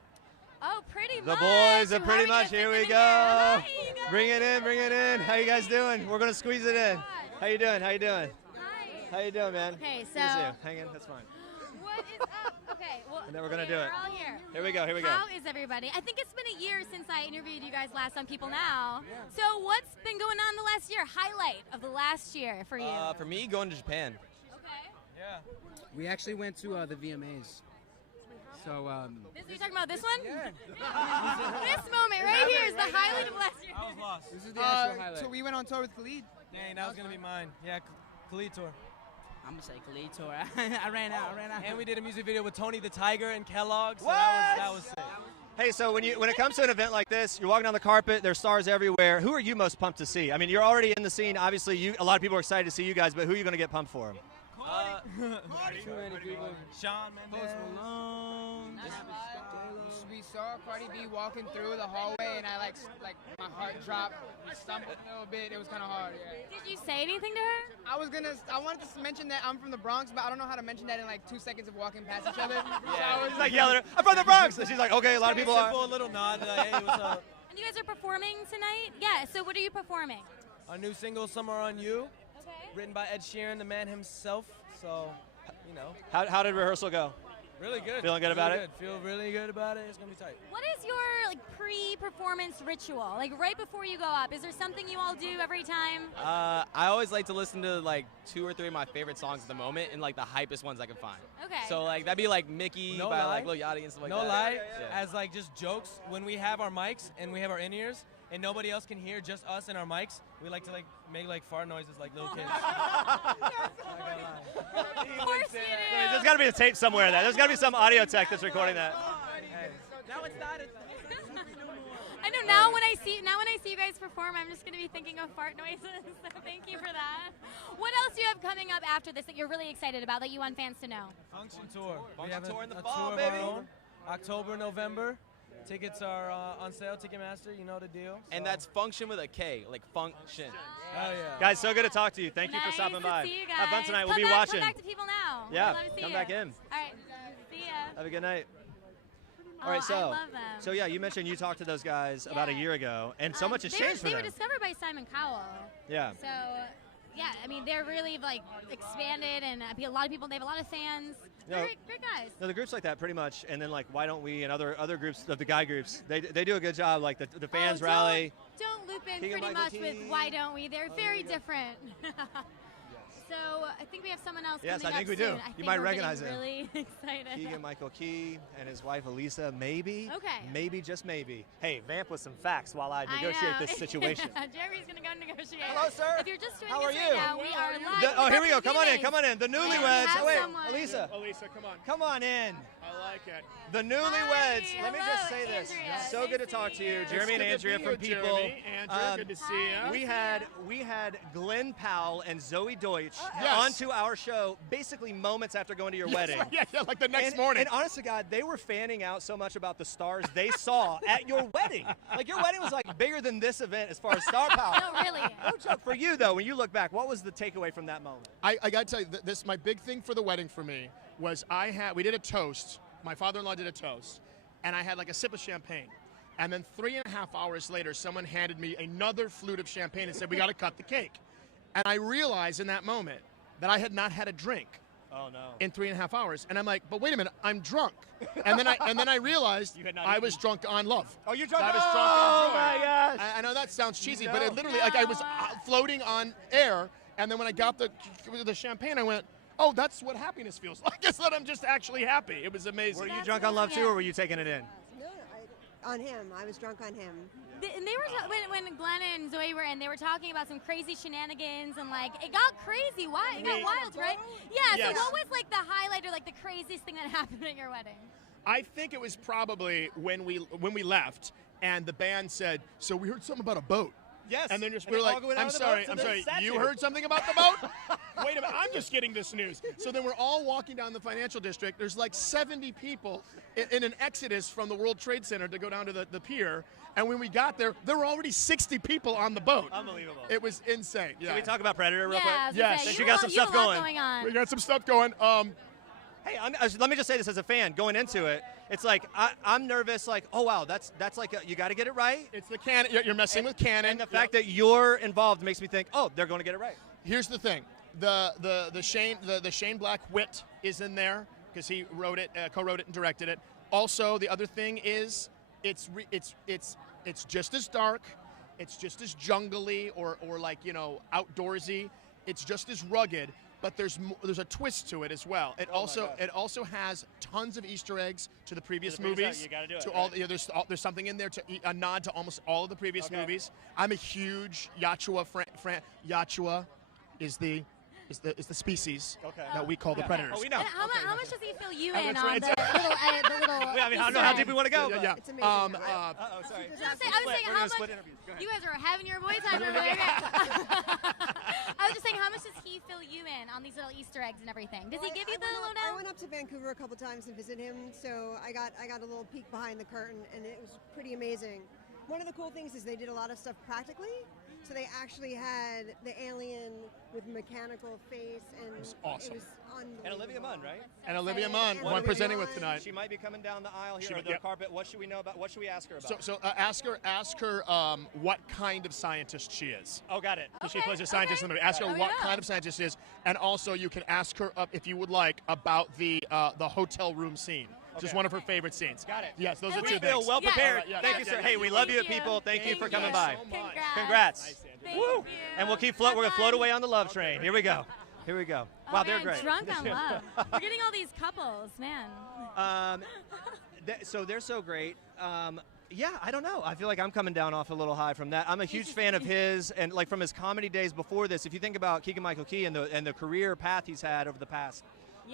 Oh, pretty The much. boys are pretty much. Here we go. Bring it in, bring it in. How you guys doing? We're gonna squeeze it in. How you doing? How you doing? Hi. How you doing, man? Okay, Good to see so- you. Hang in, that's fine. What is up? Okay, well, And then we're gonna do it. We're all here. Here we go. Here we go. How is everybody? I think it's been a year since I interviewed you guys last on People Now. So what's been going on the last year? Highlight of the last year for you? For me, going to Japan. Okay. Yeah. We actually went to the VMAs. So, You're talking about this one? Yeah. This moment right here is the highlight of last year. I was lost. This is the actual highlight. So we went on tour with Khalid. Dang, that was going to be mine. Yeah, Khalid tour. I'm going to say Khalid tour. I ran out. And we did a music video with Tony the Tiger and Kellogg. So What? that was sick. Hey, so when it comes to an event like this, you're walking down the carpet, there's stars everywhere. Who are you most pumped to see? I mean, you're already in the scene. Obviously, a lot of people are excited to see you guys, but who are you going to get pumped for? Too many people. Shawn Mendes. Post Malone. We saw Cardi B walking through the hallway, and I like my heart dropped. I stumbled a little bit. It was kind of hard. Yeah. Did you say anything to her? I wanted to mention that I'm from the Bronx, but I don't know how to mention that in like 2 seconds of walking past each other. Yeah, she's like yelling, I'm from the Bronx! And she's like, okay, a lot of people are. A little nod, like, hey, what's up? And you guys are performing tonight? Yeah, so what are you performing? Our new single, Summer on You. Okay. Written by Ed Sheeran, the man himself. So, you know. How did rehearsal go? Really good. Feeling good about it? Feel really good about it. It's gonna be tight. What is your pre-performance ritual? Like right before you go up, is there something you all do every time? I always like to listen to like 2 or 3 of my favorite songs at the moment and like the hypest ones I can find. Okay. So like that'd be like Mickey No by lie. like Lil Yachty and stuff like No that. lie, Yeah. as like just jokes, when we have our mics and we have our in-ears and nobody else can hear, just us and our mics, we like to like make like fart noises like little kids. Of course you do. There's got to be a tape somewhere. There's got to be some audio tech that's recording that. Now it's not. I know now when I see you guys perform, I'm just going to be thinking of fart noises. So thank you for that. What else do you have coming up after this that you're really excited about that you want fans to know? Function tour. Function We have tour in the a fall, tour baby. of our own. October, November. Tickets are on sale, Ticketmaster. You know the deal. And that's function with a K, like function. Oh yeah. Guys, so good to talk to you. Thank you for stopping by. See you guys. Have fun tonight. We'll Come be back, watching. Come back to People Now. Yeah, We'd love to see come you. back in. All right. See ya. Have a good night. Oh, All right, so I love them. so yeah, you mentioned you talked to those guys about a year ago, and so much has changed for They were them. discovered by Simon Cowell. Yeah. So, yeah, I mean, they're really like expanded, and a lot of people. They have a lot of fans. No, They're great guys. No, the groups like that pretty much, and then like Why Don't We and other groups of the guy groups, they do a good job. Like the fans rally. Don't loop in Keegan-Michael pretty much Key. with Why Don't We? They're very different. So I think we have someone else Yes, coming I think up we do. soon. I You think might we're recognize getting him. Really excited. Keegan-Michael Key and his wife Elisa, maybe. Okay. Maybe, just maybe. Hey, vamp with some facts while I negotiate know. this situation. Jeremy's gonna go negotiate. Hello, sir. If you're just joining How are us you? right now, we are live. Oh, here we go. with Come on in. VMAs. Come on in. The And we newlyweds. have Oh, wait, someone- Elisa. Elisa, come on. Come on in. I like it. The newlyweds. Let me hello, just say this. Andrea. So good to talk to you, It's Jeremy and good to Andrea be from here, People. Jeremy. Andrea, good to see ya. We had Glenn Powell and Zoe Deutsch Yes. onto our show basically moments after going to your wedding. Yeah, like the next And- morning. And honest to God, they were fanning out so much about the stars they saw at your wedding. Like your wedding was like bigger than this event as far as star power. No, really. No joke. For you though, when you look back, what was the takeaway from that moment? I got to tell you, this my big thing for the wedding for me was we did a toast. My father-in-law did a toast, and I had like a sip of champagne. And then 3.5 hours later, someone handed me another flute of champagne and said, "We got to cut the cake." And I realized in that moment that I had not had a drink. Oh no. In 3.5 hours, and I'm like, but wait a minute, I'm drunk. And then I realized You had not I eaten. was drunk on love. Oh, you're drunk. I was drunk oh on joy. my gosh. I know that sounds cheesy, but No. it literally, like I was floating on air, and then when I got the champagne, I went, oh, that's what happiness feels like. It's that I'm just actually happy. It was amazing. Were you drunk on love too, or were you taking it in? No, on him. I was drunk on him. And they were when Glenn and Zoe were in, they were talking about some crazy shenanigans and like it got crazy. Why? It got wild, right? Yeah. Yes. So what was like the highlight or like the craziest thing that happened at your wedding? I think it was probably when we left, and the band said, so we heard something about a boat. Yes. And then just And we were they all like, go down I'm to the sorry, boat to I'm the sorry, you statue." heard something about the boat? Wait a minute, I'm just getting this news. So then we're all walking down the financial district. There's like 70 people in an exodus from the World Trade Center to go down to the pier. And when we got there were already 60 people on the boat. Unbelievable. It was insane. Yeah. Can we talk about Predator real Yeah, quick? I was gonna Yes. say, Since you you got have some a lot stuff going. going on. We got some stuff going. Hey, let me just say this as a fan going into it. It's like I'm nervous. Like, oh wow, that's like you got to get it right. It's the canon. You're messing with canon. And the fact that you're involved makes me think, oh, they're going to get it right. Here's the thing: the Shane Black wit is in there because he wrote it, co-wrote it, and directed it. Also, the other thing is it's just as dark, it's just as jungly or like outdoorsy. It's just as rugged. But there's a twist to it as well. It also has tons of Easter eggs to the previous movies. You gotta do it, To all, right? there's something in there a nod to almost all of the previous movies. I'm a huge Yachua fan. Yachua is the species that we call the predators. Oh, we know. And how much does he fill you in that's on right. the little? I mean, I don't know how deep we want to go. Yeah. It's amazing. sorry. I was saying, We're how gonna much split interviews. Go ahead. you guys are having your boy time over there. I was just saying, how much does he fill you in on these little Easter eggs and everything? Does he give you the I lowdown? went up to Vancouver a couple times to visit him, so I got a little peek behind the curtain, and it was pretty amazing. One of the cool things is they did a lot of stuff practically. So they actually had the alien with mechanical face, and it was awesome. It was unbelievable. And Olivia Munn, right? And Olivia Munn, And who I'm Olivia presenting with Munn. tonight. She might be coming down the aisle here, She or might- the yep. carpet. What should we know about? What should we ask her about? So ask her what kind of scientist she is. Oh, got it. Because she plays a scientist in the movie. Ask her Oh, what yeah. kind of scientist she is. and also you can ask her up if you would like about the hotel room scene. Just one of her favorite scenes. Got it. Yes, those are We two feel things. well prepared. All right, Thank you, sir. Hey, we love you, people. Thank you for coming by. So much. Congrats. Woo! And we'll keep we're gonna float away on the love train. Here we go. Here we go. Oh, Wow, they're man, great. Drunk on love. We're getting all these couples, man. So they're so great. Yeah, I don't know. I feel like I'm coming down off a little high from that. I'm a huge fan of his, and like from his comedy days before this. If you think about Keegan-Michael Key and the career path he's had over the past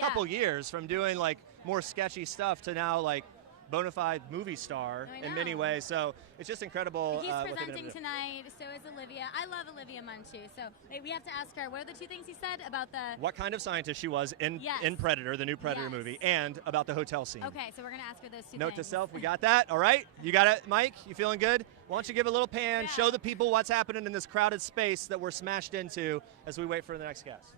couple years, from doing like more sketchy stuff to now like bona fide movie star in many ways. So it's just incredible. He's what they've been able presenting to do. tonight. So is Olivia. I love Olivia Munn too. So we have to ask her. What are the two things he said about the? What kind of scientist she was in Yes. Predator, the new Predator movie, and about the hotel scene. Okay, so we're gonna ask her those two Note to things. self, we got that. All right, you got it, Mike. You feeling good? Why don't you give a little pan, show the people what's happening in this crowded space that we're smashed into as we wait for the next guest.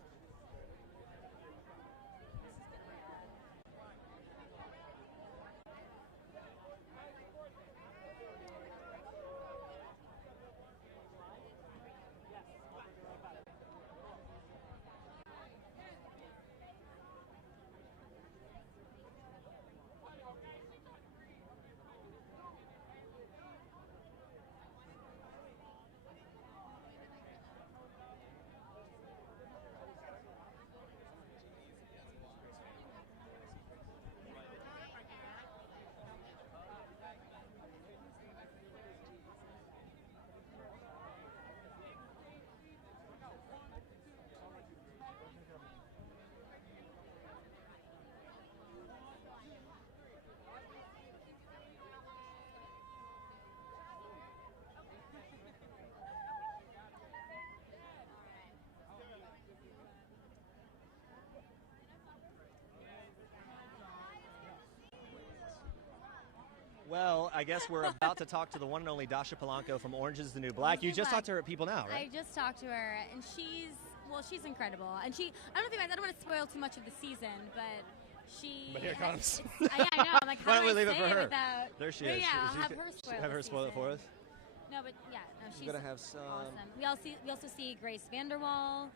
Well, I guess we're about to talk to the one and only Dascha Polanco from Orange is the New Black. You just talked to her at People Now, right? I just talked to her, and she's incredible. And I don't know if you guys, I don't want to spoil too much of the season, but she. But here it comes. Yeah, I know. I'm like, Why how don't we do I leave it say for her? Without, There she But is. Yeah, I'll have her spoil. Have her spoil it for us. No, but yeah, no, she's gonna have some. awesome. We also see Grace Vanderwall.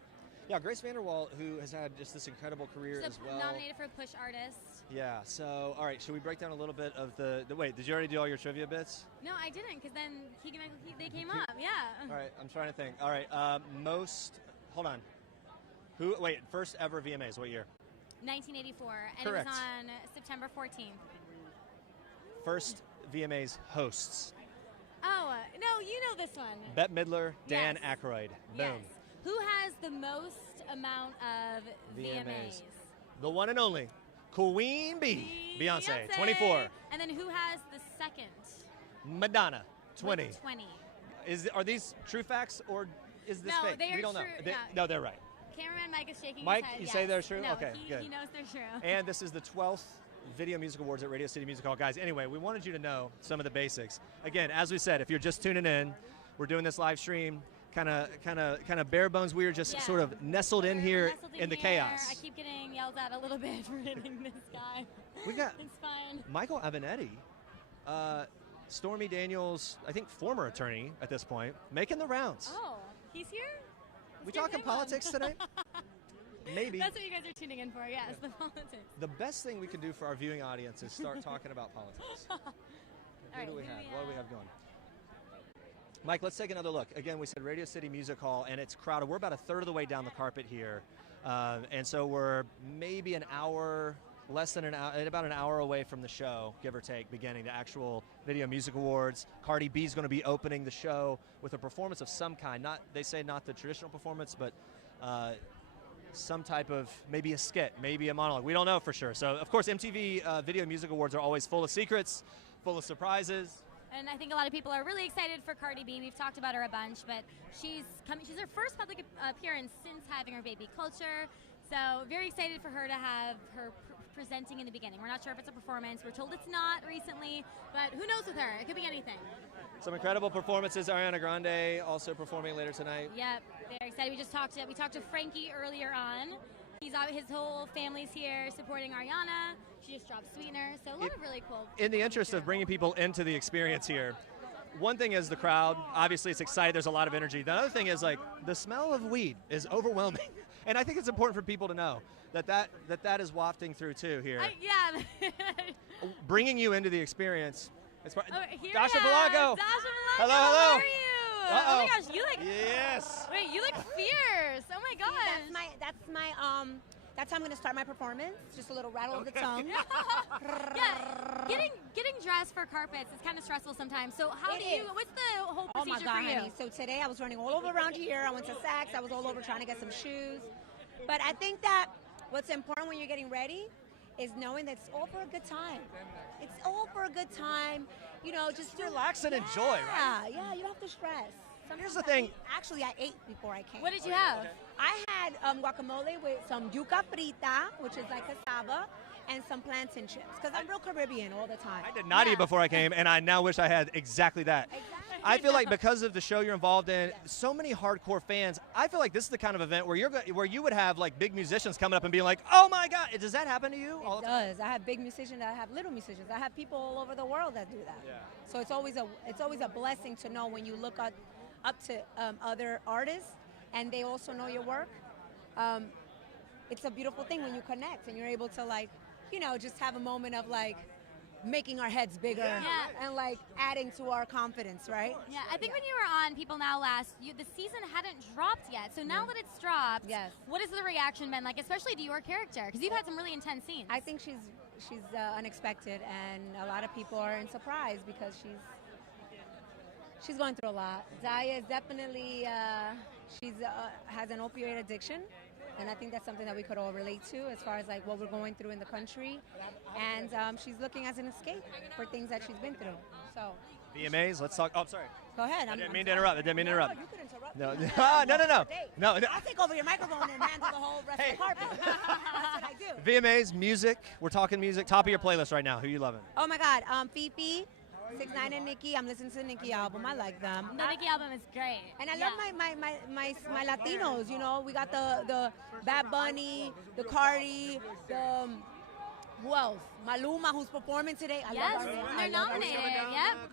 Yeah, Grace Vanderwall, who has had just this incredible career She's as well. nominated for Push Artist. Yeah. So, all right. Should we break down a little bit of the wait? Did you already do all your trivia bits? No, I didn't, because then they came up. Yeah. All right. I'm trying to think. All right. Hold on. Wait. First ever VMAs. What year? 1984, and Correct. it was on September 14th. First VMAs hosts. Oh, no, you know this one. Bette Midler, Dan Aykroyd. Boom. Yes. Who has the most amount of VMAs? The one and only Queen Bee, Beyonce, 24. And then who has the second? Madonna, 20. With 20. Are these true facts or is this No, fake? they are We don't true. know. No, they're right. Cameraman Mike is shaking Mike, his head. you yes. say they're true? No, Okay, good. He knows they're true. And this is the 12th Video Music Awards at Radio City Music Hall. Guys, anyway, we wanted you to know some of the basics. Again, as we said, if you're just tuning in, we're doing this live stream, kind of bare bones. We are just sort of nestled in here in the chaos. I keep getting yelled at a little bit for hitting this guy. We got It's fine. Michael Avenatti, Stormy Daniels', I think, former attorney at this point, making the rounds. Oh, he's here? We talking politics tonight? Maybe. That's what you guys are tuning in for, yes, the politics. The best thing we can do for our viewing audience is start talking about politics. All Who right, do we who have? we What do we have going? Mike, let's take another look. Again, we said Radio City Music Hall, and it's crowded. We're about a third of the way down the carpet here. And so we're maybe an hour, less than an hour, about an hour away from the show, give or take, beginning the actual Video Music Awards. Cardi B is going to be opening the show with a performance of some kind. They say not the traditional performance, but some type of, maybe a skit, maybe a monologue. We don't know for sure. So, of course, MTV Video Music Awards are always full of secrets, full of surprises. And I think a lot of people are really excited for Cardi B. We've talked about her a bunch, but she's her first public appearance since having her baby Culture. So very excited for her to have her presenting in the beginning. We're not sure if it's a performance. We're told it's not recently, but who knows with her? It could be anything. Some incredible performances. Ariana Grande also performing later tonight. Yep, very excited. We talked to Frankie earlier on. His whole family's here supporting Ariana. She just dropped Sweetener, so a lot of really cool. In the interest of bringing people into the experience here, one thing is the crowd. Obviously, it's excited. There's a lot of energy. The other thing is, like, the smell of weed is overwhelming. And I think it's important for people to know that is wafting through too here. Yeah. Bringing you into the experience. It's Here Dascha we are. Polanco. Dascha Polanco. Hello, How hello. are you? Oh my gosh, you look. Yes. Wait, you look fierce. Oh my gosh. That's how I'm gonna start my performance. Just a little rattle of the tongue. Yeah, getting dressed for carpets is kind of stressful sometimes. So how do you? What's the whole Oh my procedure God, for you? honey. So today I was running all over around here. I went to Saks. I was all over trying to get some shoes. But I think that what's important when you're getting ready is knowing that it's all for a good time. It's all for a good time. You know, just relax and enjoy, right? Yeah, you don't have to stress. Here's the thing. Actually, I ate before I came. What did you have? I had guacamole with some yuca frita, which is like cassava, and some plantain chips, because I'm real Caribbean all the time. I did not eat before I came, and I now wish I had exactly that. I feel like because of the show you're involved in, so many hardcore fans, I feel like this is the kind of event where you would have like big musicians coming up and being like, oh my God, does that happen to you? It does. I have big musicians, I have little musicians. I have people all over the world that do that. Yeah. So it's always a blessing to know when you look up to other artists and they also know your work. It's a beautiful thing when you connect and you're able to just have a moment of making our heads bigger and adding to our confidence, right? Yeah, I think when you were on People Now last, the season hadn't dropped yet. So now that it's dropped, what has the reaction been like, especially to your character? Because you've had some really intense scenes. I think she's unexpected, and a lot of people are in surprise because she's going through a lot. Zaya is definitely has an opioid addiction. And I think that's something that we could all relate to as far as what we're going through in the country. And she's looking as an escape for things that she's been through. So VMAs, let's talk. Oh, sorry. Go ahead. I didn't mean to interrupt. No, you could interrupt. No, me. no. I'll take over your microphone and handle the whole rest of the carpet. That's what I do. VMAs, music. We're talking music. Top of your playlist right now. Who you loving? Oh my God, Fifi, 6ix9ine and Nicki. I'm listening to the Nicki album. I like them. The Nicki album is great. And I love my Latinos. You know, we got the Bad Bunny, the Cardi, the who else? Maluma, who's performing today. I love Ariana. They're nominated. Yep.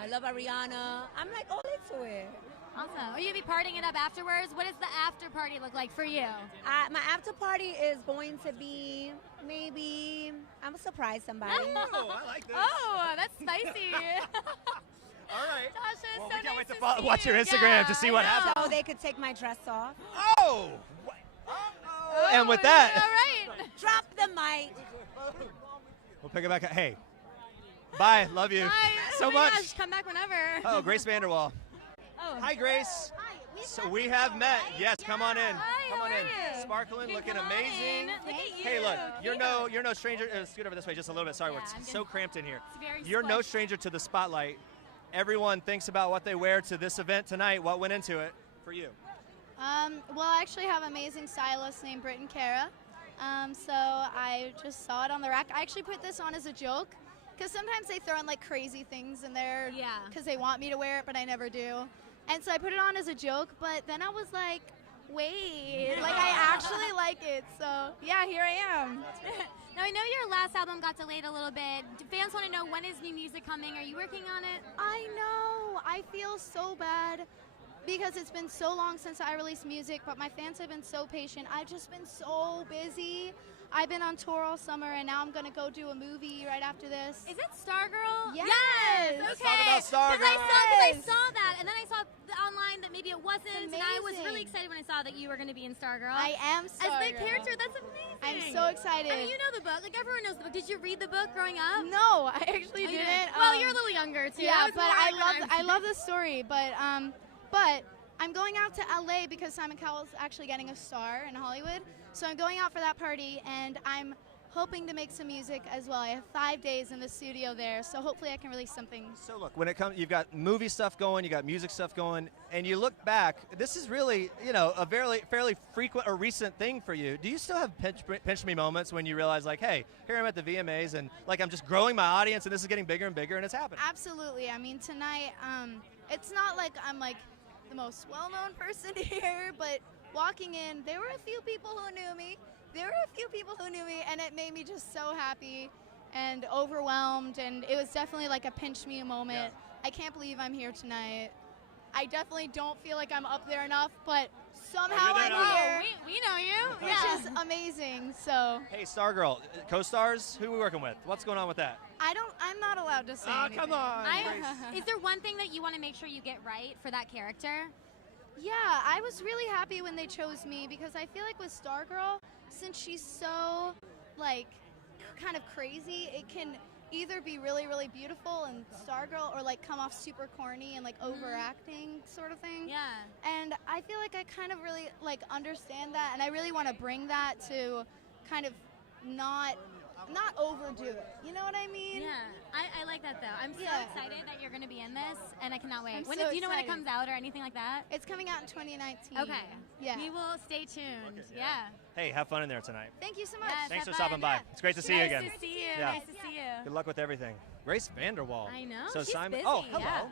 I love Ariana. I'm all into it. Awesome. Are you gonna be partying it up afterwards? What does the after party look like for you? My after party is going to be maybe I'm gonna surprise somebody. Oh, I like this. Oh, that's spicy. All right. Dascha, well, so we can't wait to see watch your you. Instagram to see what happens. So they could take my dress off. Oh! And with that, all right. Drop the mic. We'll pick it back up. Hey, bye. Love you Bye. so Oh my much. gosh, come back whenever. Oh, Grace Vanderwall. Oh. Hi, Grace. So we have met. Yes, come on in. Hi, Come how on are in. you? Sparkling, You looking come on amazing. in. Look at you. Hey, look, you're Cute. no stranger. Scoot over this way just a little bit. Sorry, Yeah, we're I'm so cramped in here. It's very You're no squished. stranger to the spotlight. Everyone thinks about what they wear to this event tonight. What went into it for you? Well, I actually have an amazing stylist named Brit and Kara. So I just saw it on the rack. I actually put this on as a joke because sometimes they throw in crazy things in there because they want me to wear it, but I never do. And so I put it on as a joke, but then I was like, wait, I actually like it. So yeah, here I am. Now, I know your last album got delayed a little bit. Do fans want to know, when is new music coming? Are you working on it? I know. I feel so bad because it's been so long since I released music, but my fans have been so patient. I've just been so busy. I've been on tour all summer, and now I'm going to go do a movie right after this. Is it Stargirl? Yes. Okay. Let's talk about Stargirl. Because I saw that, and then I saw online that maybe it wasn't, and I was amazing. really excited when I saw that you were going to be in Stargirl. I am Stargirl. As the character, that's amazing. I'm so excited. I mean, you know the book. Everyone knows the book. Did you read the book growing up? No, I actually you didn't. Well, you're a little younger, too. Yeah, was but more I love the story. But I'm going out to LA because Simon Cowell's actually getting a star in Hollywood. So I'm going out for that party, and I'm hoping to make some music as well. I have 5 days in the studio there, so hopefully I can release something. So look, when it comes, you've got movie stuff going, you got music stuff going, and you look back, this is really, a fairly frequent or recent thing for you. Do you still have pinch me moments when you realize, hey, here I'm at the VMAs, and I'm just growing my audience, and this is getting bigger and bigger, and it's happening? Absolutely. I mean, tonight, it's not like I'm the most well-known person here, but walking in, there were a few people who knew me. And it made me just so happy and overwhelmed, and it was definitely a pinch me moment. I can't believe I'm here tonight. I definitely don't feel like I'm up there enough, but somehow I'm here. We know you. Which is amazing. So Hey, Stargirl, co-stars, who are we working with? What's going on with that? I'm not allowed to say anything. Come on. Is there one thing that you want to make sure you get right for that character? Yeah, I was really happy when they chose me because I feel like with Stargirl, since she's so, like, kind of crazy, it can either be really, really beautiful and Stargirl or, like, come off super corny and, like, overacting sort of thing. Yeah. And I feel like I kind of really, like, understand that, and I really want to bring that to kind of not overdo it. You know what I mean? Yeah, I like that though. I'm so excited that you're going to be in this, and I cannot wait. I'm Do so you know when it excited. comes out or anything like that? It's coming out in 2019. Okay. Yeah. We will stay tuned. Yeah. Hey, have fun in there tonight. Thank you so much. Yes, Thanks for have stopping fun. by. It's great to see you again. Nice to see you. Yeah. Nice to see you. Good luck with everything. Grace Vanderwall. I know. So she's Simon. busy. Oh, hello. Yeah.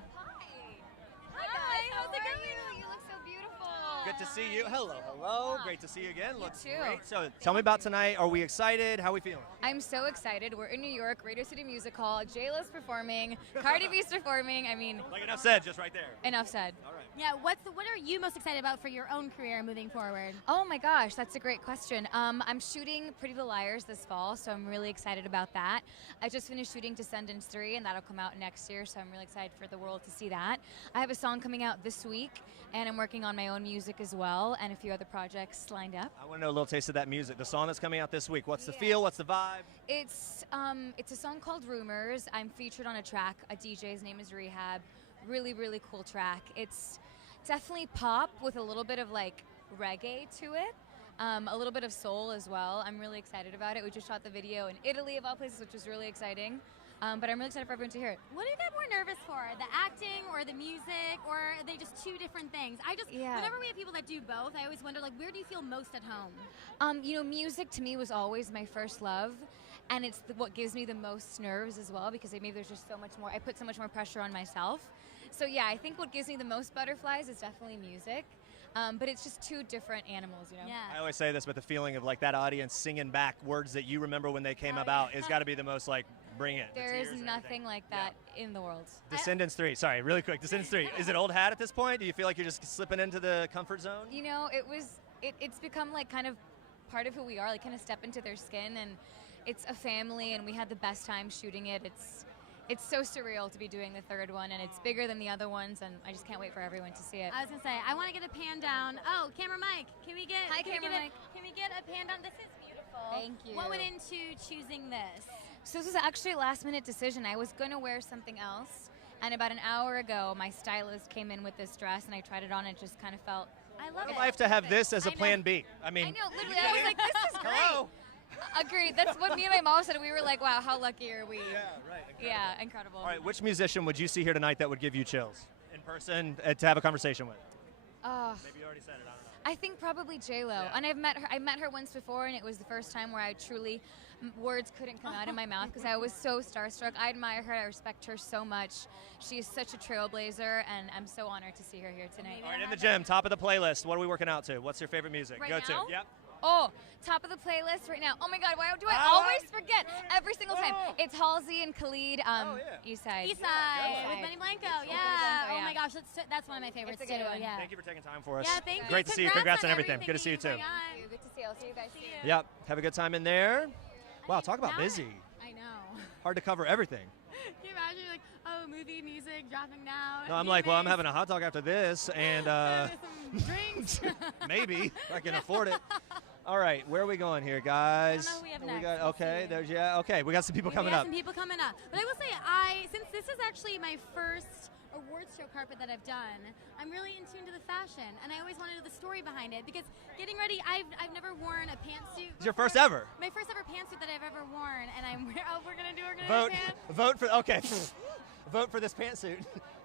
Hi, how's it going? You look so beautiful. Good to see you. Hello, hello. Great to see you again. Looks too. great. So tell me about tonight. Are we excited? How are we feeling? I'm so excited. We're in New York, Radio City Music Hall. J-Lo's performing. Cardi B's performing. I mean, Like enough said, just right there. enough said. All right. Yeah. What are you most excited about for your own career moving forward? Oh my gosh, that's a great question. I'm shooting Pretty Little Liars this fall, so I'm really excited about that. I just finished shooting Descendants 3, and that'll come out next year, so I'm really excited for the world to see that. I have a song coming out this week, and I'm working on my own music as well, and a few other projects lined up. I want to know a little taste of that music. The song that's coming out this week. What's the feel? What's the vibe? It's a song called Rumors. I'm featured on a track. A DJ's name is Rehab. Really, really cool track. It's definitely pop with a little bit of like reggae to it. A little bit of soul as well. I'm really excited about it. We just shot the video in Italy of all places, which was really exciting. But I'm really excited for everyone to hear it. What do you get more nervous for? The acting or the music, or are they just two different things? Whenever we have people that do both, I always wonder, like, where do you feel most at home? Music to me was always my first love, and it's what gives me the most nerves as well, because maybe there's just so much more, I put so much more pressure on myself. So yeah, I think what gives me the most butterflies is definitely music. But it's just two different animals, you know? Yeah. I always say this, but the feeling of like that audience singing back words that you remember when they came about has got to be the most like, bring it. the There is tears and nothing like that in the world. Descendants 3. Sorry, really quick. Descendants 3. Is it old hat at this point? Do you feel like you're just slipping into the comfort zone? You know, it's become like kind of part of who we are, like kind of step into their skin, and it's a family, and we had the best time shooting it. It's so surreal to be doing the third one, and it's bigger than the other ones, and I just can't wait for everyone to see it. I was gonna say, I want to get a pan down. Oh, camera mic. Can we get? Hi, can we camera get mic. Can we get a pan down? This is beautiful. Thank you. What went into choosing this? So this was actually a last-minute decision. I was going to wear something else, and about an hour ago, my stylist came in with this dress, and I tried it on, and it just kind of felt. I love What a life to have this as a plan B. I mean, I know, literally, I was like, this is great. Hello. Agreed. That's what me and my mom said. We were like, wow, how lucky are we? Yeah, right. Incredible. Yeah, incredible. All right, which musician would you see here tonight that would give you chills in person to have a conversation with? Maybe you already said it. I don't know. I think probably J-Lo. And I met her once before, and it was the first time where I truly, words couldn't come out of my mouth because I was so starstruck. I admire her. I respect her so much. She is such a trailblazer, and I'm so honored to see her here tonight. All right, in the gym, top of the playlist. What are we working out to? What's your favorite music? Right Go now? to. Yep. Oh, top of the playlist right now. Oh my God, why do I always forget every single time? It's Halsey and Khalid, East Side. East Side with Benny Blanco. Yeah. Blanco, Oh yeah. my gosh, that's one of my favorites It's a good too. one. Yeah. Thank you for taking time for us. Yeah, thank you. Great to see you. Congrats on everything. Good to see you too. Good to see you. I'll see you guys. Yep. Have a good time in there. Wow, talk about busy. I know. Hard to cover everything. Can you imagine, like, oh, movie music dropping now? No, I'm like, well, I'm having a hot dog after this, and some drinks. maybe if I can afford it. All right, where are we going here, guys? I don't know who we have We next. got, We'll okay, see. there's okay. We got some people coming We up. have some people coming up. But I will say, since this is actually my first awards show carpet that I've done, I'm really in tune to the fashion, and I always want to know the story behind it, because getting ready, I've never worn a pantsuit. It's your first ever. My first ever pantsuit that I've ever worn, and we're gonna do Vote, a pant. vote for vote for this pantsuit.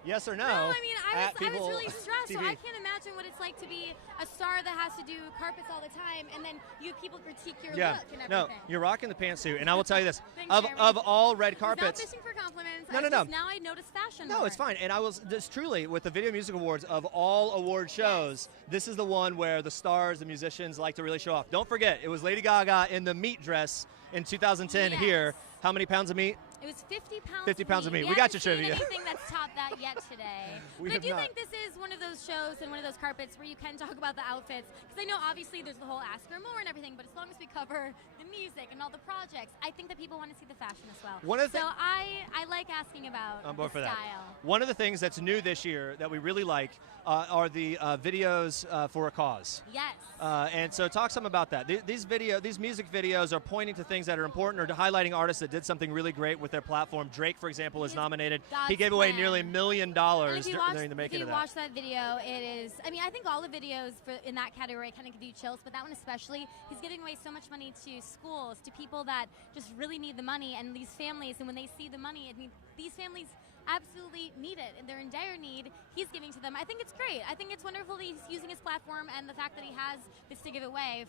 Yes or no? No, I mean, I was People really stressed, so TV. I can't imagine what it's like to be a star that has to do carpets all the time, and then you have people critique your look and everything. No, you're rocking the pantsuit, and I will tell you this: Thanks, of Jeremy. all red Not carpets. fishing for compliments. No, I no, just, no. Now I notice fashion. No, more. it's fine. And I was just truly with the Video Music Awards of all award shows, this is the one where the stars, the musicians like to really show off. Don't forget, it was Lady Gaga in the meat dress in 2010 here. How many pounds of meat? It was 50 pounds. 50 pounds of meat. We We got your haven't seen trivia. anything that's topped that yet today. We But I have do not. think this is one of those shows and one of those carpets where you can talk about the outfits. Because I know obviously there's the whole Ask Her More and everything, but as long as we cover the music and all the projects, I think that people want to see the fashion as well. One of the so I like asking about I'm bored the for that. style. One of the things that's new this year that we really like are the videos for a cause. Yes. And so talk some about that. These music videos are pointing to things that are important or to highlighting artists that did something really great with their platform. Drake, for example, is nominated. God's He gave away plan. nearly $1 million And if you during the making of that. watch that video, it is. I mean, I think all the videos in that category kind of give you chills, but that one especially, he's giving away so much money to schools, to people that just really need the money, and these families. And when they see the money, I mean, these families absolutely need it, and they're in dire need. He's giving to them. I think it's great. I think it's wonderful that he's using his platform and the fact that he has this to give away.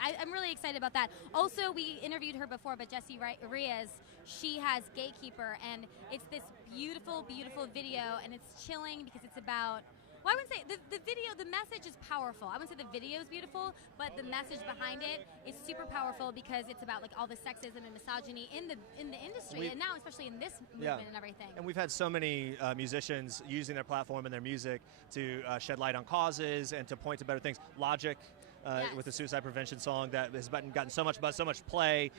I'm really excited about that. Also, we interviewed her before, but Jessie Reyes, she has Gatekeeper, and it's this beautiful, beautiful video, and it's chilling because it's about. Well, I wouldn't say the video, the message is powerful. I wouldn't say the video is beautiful, but the message behind it is super powerful because it's about like all the sexism and misogyny in the industry, and now especially in this movement and everything. And we've had so many musicians using their platform and their music to shed light on causes and to point to better things. Logic with the suicide prevention song that has gotten so much buzz, so much play.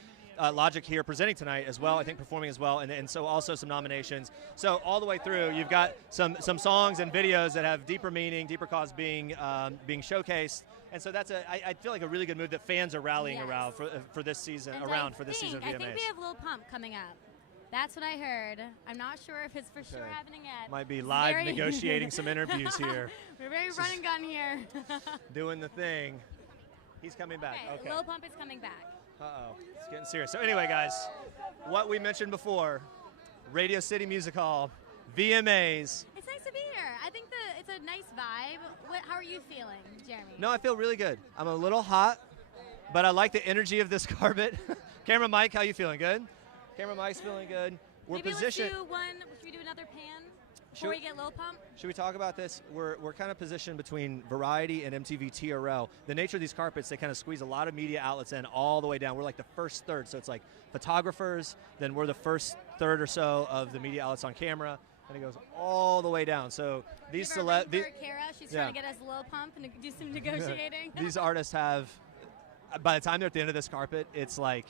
Logic here presenting tonight as well, I think performing as well, and so also some nominations. So all the way through, you've got some songs and videos that have deeper meaning, deeper cause being showcased, and so that's I feel like a really good move that fans are rallying around for this season. For this season of VMAs. I think we have Lil Pump coming up. That's what I heard. I'm not sure if it's for sure happening yet. Might be live negotiating some interviews here. We're very run and gun here. Doing the thing. He's coming back. Okay. Lil Pump is coming back. Uh-oh, it's getting serious. So anyway, guys, what we mentioned before, Radio City Music Hall, VMAs. It's nice to be here. I think it's a nice vibe. How are you feeling, Jeremy? No, I feel really good. I'm a little hot, but I like the energy of this carpet. Camera Mike, how you feeling? Good? Camera Mike's feeling good. Maybe let's do one. Should we do another pan before we get Lil Pump? Should we talk about this? We're kind of positioned between Variety and MTV TRL. The nature of these carpets, they kind of squeeze a lot of media outlets in all the way down. We're like the first third, so it's like photographers, then we're the first third or so of the media outlets on camera, and it goes all the way down. So these Kara, she's trying to get us Lil Pump and do some negotiating. These artists have, by the time they're at the end of this carpet, it's like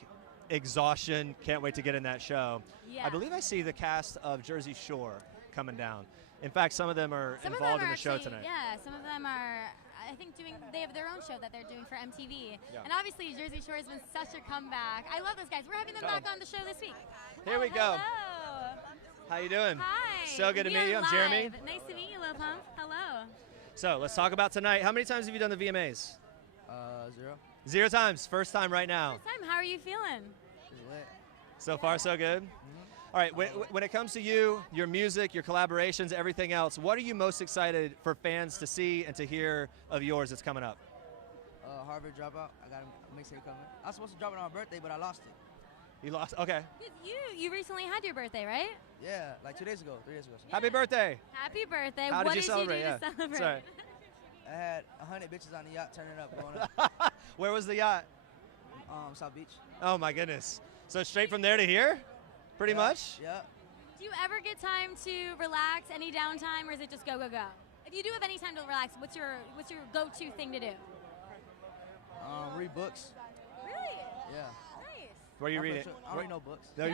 exhaustion, can't wait to get in that show. Yeah. I believe I see the cast of Jersey Shore coming down. In fact, some of them are involved in the show tonight. Yeah, some of them are, I think, they have their own show that they're doing for MTV. Yeah. And obviously, Jersey Shore has been such a comeback. I love those guys. We're having them back on the show this week. Here we go. Hello. How you doing? Hi. So good to meet you. I'm Jeremy. Nice to meet you, Lil Pump. Hello. So let's talk about tonight. How many times have you done the VMAs? 0. 0 times. First time right now. First time. How are you feeling? So far, so good. All right, when it comes to you, your music, your collaborations, everything else, what are you most excited for fans to see and to hear of yours that's coming up? Harvard Dropout. I got a mixtape coming. I was supposed to drop it on my birthday, but I lost it. You lost? Okay. You recently had your birthday, right? Yeah, like 2 days ago, 3 days ago. Yeah. Happy birthday. Happy birthday. How what did you celebrate? To celebrate? Sorry. I had 100 bitches on the yacht turning up, going up. Where was the yacht? South Beach. Oh, my goodness. So straight from there to here? Pretty much? Yeah. Do you ever get time to relax, any downtime, or is it just go, go, go? If you do have any time to relax, what's your go-to thing to do? Read books. Really? Yeah. Nice. Where you read it? I don't read no books. No. No. We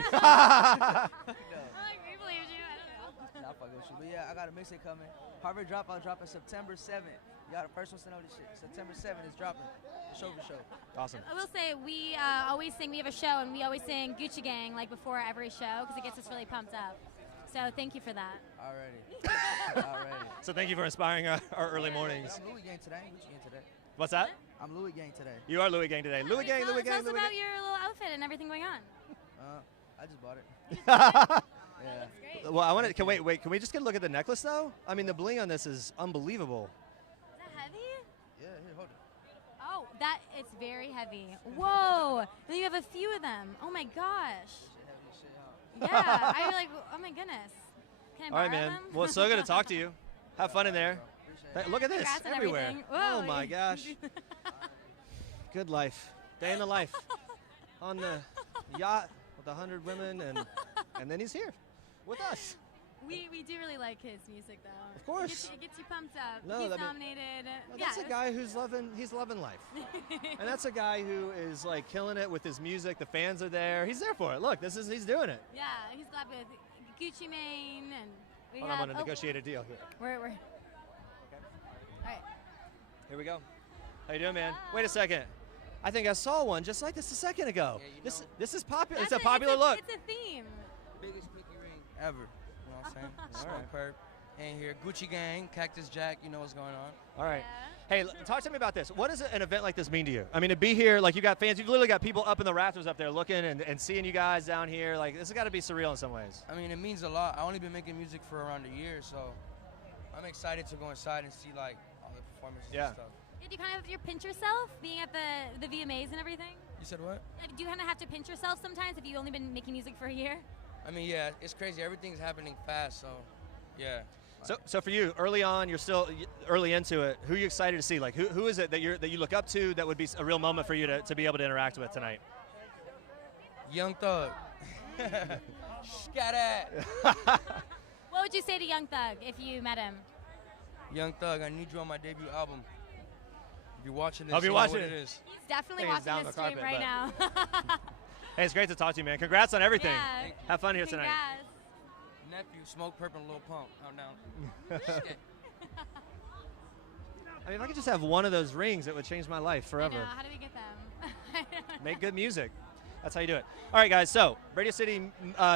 believed you. I don't know. Nah, fuck with you. But yeah, I got a mixtape coming. Harvard Dropout dropping September 7th. You got the first one sent over this shit. September 7th is dropping. Show for show. Awesome. I will say we always sing. We have a show, and we always sing Gucci Gang like before every show because it gets us really pumped up. So thank you for that. Alrighty. So thank you for inspiring our early mornings. I'm Louis Gang today. Gucci Gang today. What's that? I'm Louis Gang today. You are Louis Gang today. Louis Gang, Louis Gang, Tell us Louis about Gang. your little outfit and everything going on. I just bought it. Yeah. Well, I want to. Can wait. Can we just get a look at the necklace though? I mean, the bling on this is unbelievable. Is that heavy? Yeah, here, hold it. Oh, it's very heavy. Whoa! And you have a few of them. Oh my gosh. Yeah, I like. Oh my goodness. Can I borrow All right, man. them? Well, it's so good to talk to you. Have fun in there. Look at this Congrats on everywhere. everything. Oh Whoa. my gosh. Good life. Day in the life. On the yacht with 100 women and and then he's here with us. We do really like his music, though. Of course. It gets you pumped up. No, He's I mean- nominated. That's a guy who's loving life. And that's a guy who is like killing it with his music. The fans are there. He's there for it. Look, he's doing it. Yeah, he's got with Gucci Mane and we Hold on, I'm going to negotiate a deal here. We're all right. Here we go. How you doing, man? Wait a second. I think I saw one just like this a second ago. Yeah, this is popular. It's a popular look. It's a theme. Biggest pinky ring ever. You know what I'm saying? All Smoke right. perp. And here, Gucci Gang, Cactus Jack. You know what's going on. All right. Hey, talk to me about this. What does an event like this mean to you? I mean, to be here, like you got fans, you've literally got people up in the rafters up there looking and seeing you guys down here. Like, this has got to be surreal in some ways. I mean, it means a lot. I only been making music for around a year, so I'm excited to go inside and see like all the performances and stuff. Do you kind of have to pinch yourself being at the VMAs and everything? You said what? Do you kind of have to pinch yourself sometimes if you've only been making music for a year? I mean, yeah, it's crazy. Everything's happening fast, so yeah. So for you, early on, you're still early into it. Who are you excited to see? Like, who is it that you look up to that would be a real moment for you to be able to interact with tonight? Young Thug. Scat. What would you say to Young Thug if you met him? Young Thug, I need you on my debut album. If you're watching this, I'll be you know watching what it. it is. He's definitely I think he's watching down this the stream carpet, right now. Hey, it's great to talk to you, man. Congrats on everything. Yeah. Have fun here tonight. Nephew, Smoke Perp and Lil Pump. Out now. Shit. I mean, if I could just have one of those rings, it would change my life forever. I know. How do we get them? Make good music. That's how you do it. All right, guys. So, Radio City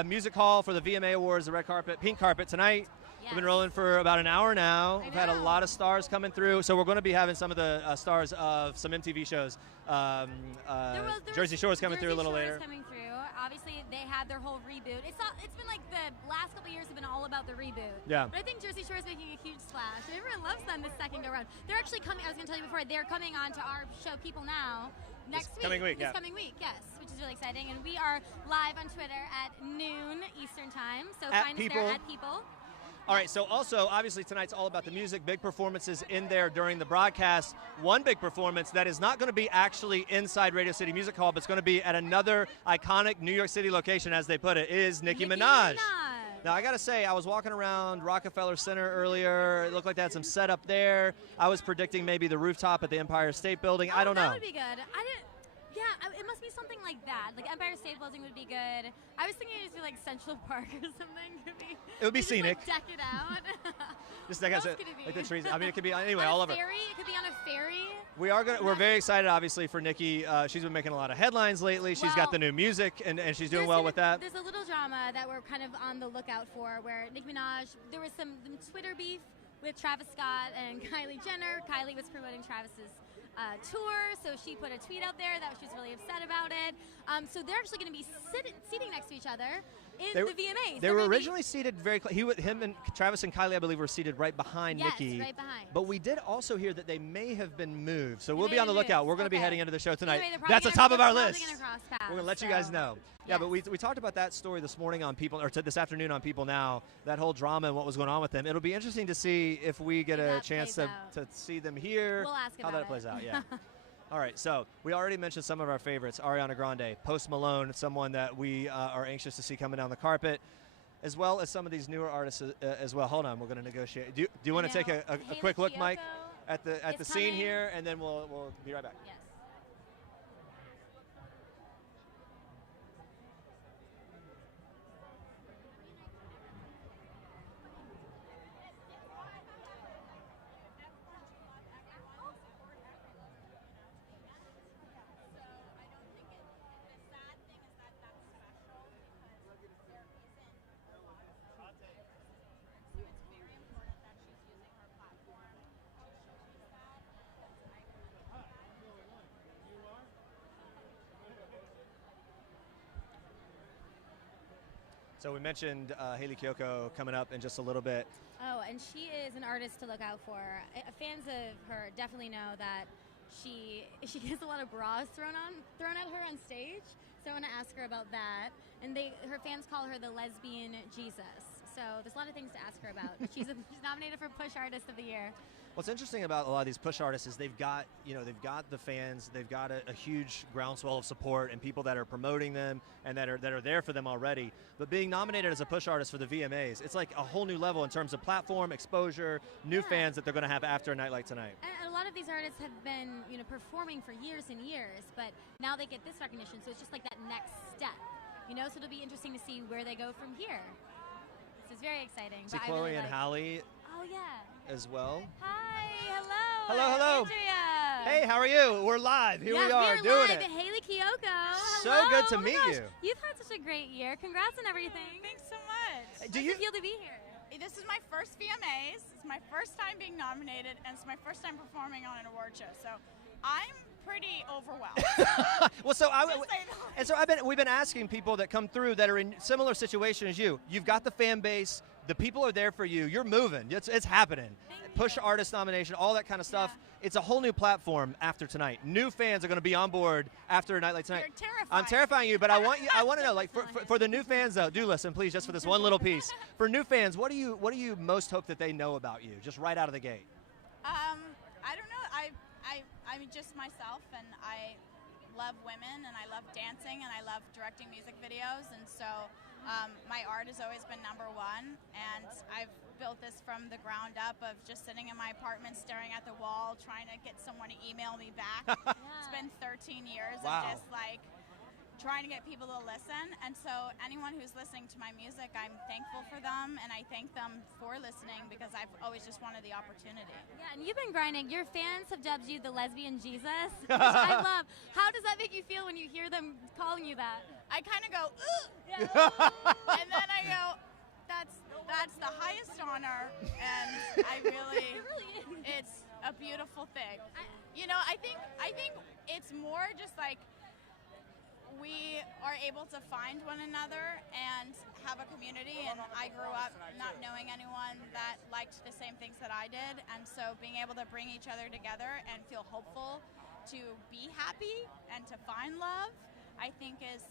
Music Hall for the VMA Awards, the red carpet, pink carpet tonight. We've been rolling for about an hour now. We've had a lot of stars coming through. So we're going to be having some of the stars of some MTV shows. Jersey Shore's coming through a little later. Coming through. Obviously, they had their whole reboot. It's been like the last couple of years have been all about the reboot. Yeah. But I think Jersey Shore is making a huge splash. And everyone loves them this second go around. They're actually coming. I was going to tell you before. They're coming on to our show, People Now, next week. Coming week, this coming week, yes, which is really exciting. And we are live on Twitter at noon Eastern Time. So find us there at People. All right, so also, obviously, tonight's all about the music, big performances in there during the broadcast. One big performance that is not going to be actually inside Radio City Music Hall, but it's going to be at another iconic New York City location, as they put it, is Nicki Minaj. Now, I got to say, I was walking around Rockefeller Center earlier. It looked like they had some setup there. I was predicting maybe the rooftop at the Empire State Building. I don't know. That would be good. It must be something like that. Like Empire State Building would be good. I was thinking it'd just be like Central Park or something. It would be scenic. Just, like, deck it out. Just like I said, like the trees. I mean, it could be anyway all over. Ferry. It could be on a ferry. We're very excited, obviously, for Nicki. She's been making a lot of headlines lately. She's got the new music, and she's doing well with that. There's a little drama that we're kind of on the lookout for, where Nicki Minaj, there was some Twitter beef with Travis Scott and Kylie Jenner. Kylie was promoting Travis's tour, so she put a tweet out there that she was really upset about it. So they're actually going to be seating next to each other in the VMAs. They were originally seated very close. Him and Travis and Kylie, I believe, were seated right behind Nicki. Right behind. But we did also hear that they may have been moved. So we'll be on the lookout. We're going to be heading into the show tonight. That's the top of our list. We're going to let you guys know. Yeah, but we talked about that story this morning on People, or this afternoon on People Now, that whole drama and what was going on with them. It'll be interesting to see if we get a chance to see them here, we'll ask how that plays out. Yeah. All right, so we already mentioned some of our favorites. Ariana Grande, Post Malone, someone that we are anxious to see coming down the carpet, as well as some of these newer artists as well. Hold on, we're going to negotiate. Do you want to take a quick look, Mike, at the scene here, and then we'll be right back. Yes. So we mentioned Hayley Kiyoko coming up in just a little bit. Oh, and she is an artist to look out for. Fans of her definitely know that she gets a lot of bras thrown at her on stage. So I want to ask her about that. And her fans call her the lesbian Jesus. So there's a lot of things to ask her about. But she's nominated for Push Artist of the Year. What's interesting about a lot of these push artists is they've got the fans, they've got a huge groundswell of support and people that are promoting them and that are there for them already. But being nominated as a push artist for the VMAs, it's like a whole new level in terms of platform, exposure, new fans that they're going to have after a night like tonight. And a lot of these artists have been, performing for years and years, but now they get this recognition, so it's just like that next step, So it'll be interesting to see where they go from here. This is very exciting. See but Chloe I really and Halle. Oh yeah. As well. Hi, hello. Hello. Andrea. Hey, how are you? We're live. Here we are we're doing live it. at Hayley Kiyoko. So Hello. good to Oh my meet gosh. you. You've had such a great year. Congrats on everything. Thanks so much. Do you feel to be here? This is my first VMAs. It's my first time being nominated, and it's my first time performing on an award show. So I'm pretty overwhelmed. Well, we've been asking people that come through that are in similar situation as you. You've got the fan base. The people are there for you. You're moving. It's happening. Push artist nomination, all that kind of stuff. Yeah. It's a whole new platform after tonight. New fans are going to be on board after a night like tonight. You're terrifying. I'm terrifying you, but I want to know, like, for the new fans though, do listen, please, just for this one little piece. For new fans, what do you most hope that they know about you, just right out of the gate? I don't know. I'm just myself, and I love women, and I love dancing, and I love directing music videos, and so my art has always been number one, and I've built this from the ground up of just sitting in my apartment staring at the wall trying to get someone to email me back. It's been 13 years of just like trying to get people to listen, and so anyone who's listening to my music, I'm thankful for them, and I thank them for listening because I've always just wanted the opportunity. Yeah, and you've been grinding. Your fans have dubbed you the lesbian Jesus, which I love. How does that make you feel when you hear them calling you that? I kind of go, ooh, yeah. And then I go, that's the highest honor, and I really, it's a beautiful thing. I think it's more just like we are able to find one another and have a community, and I grew up not knowing anyone that liked the same things that I did, and so being able to bring each other together and feel hopeful to be happy and to find love, I think is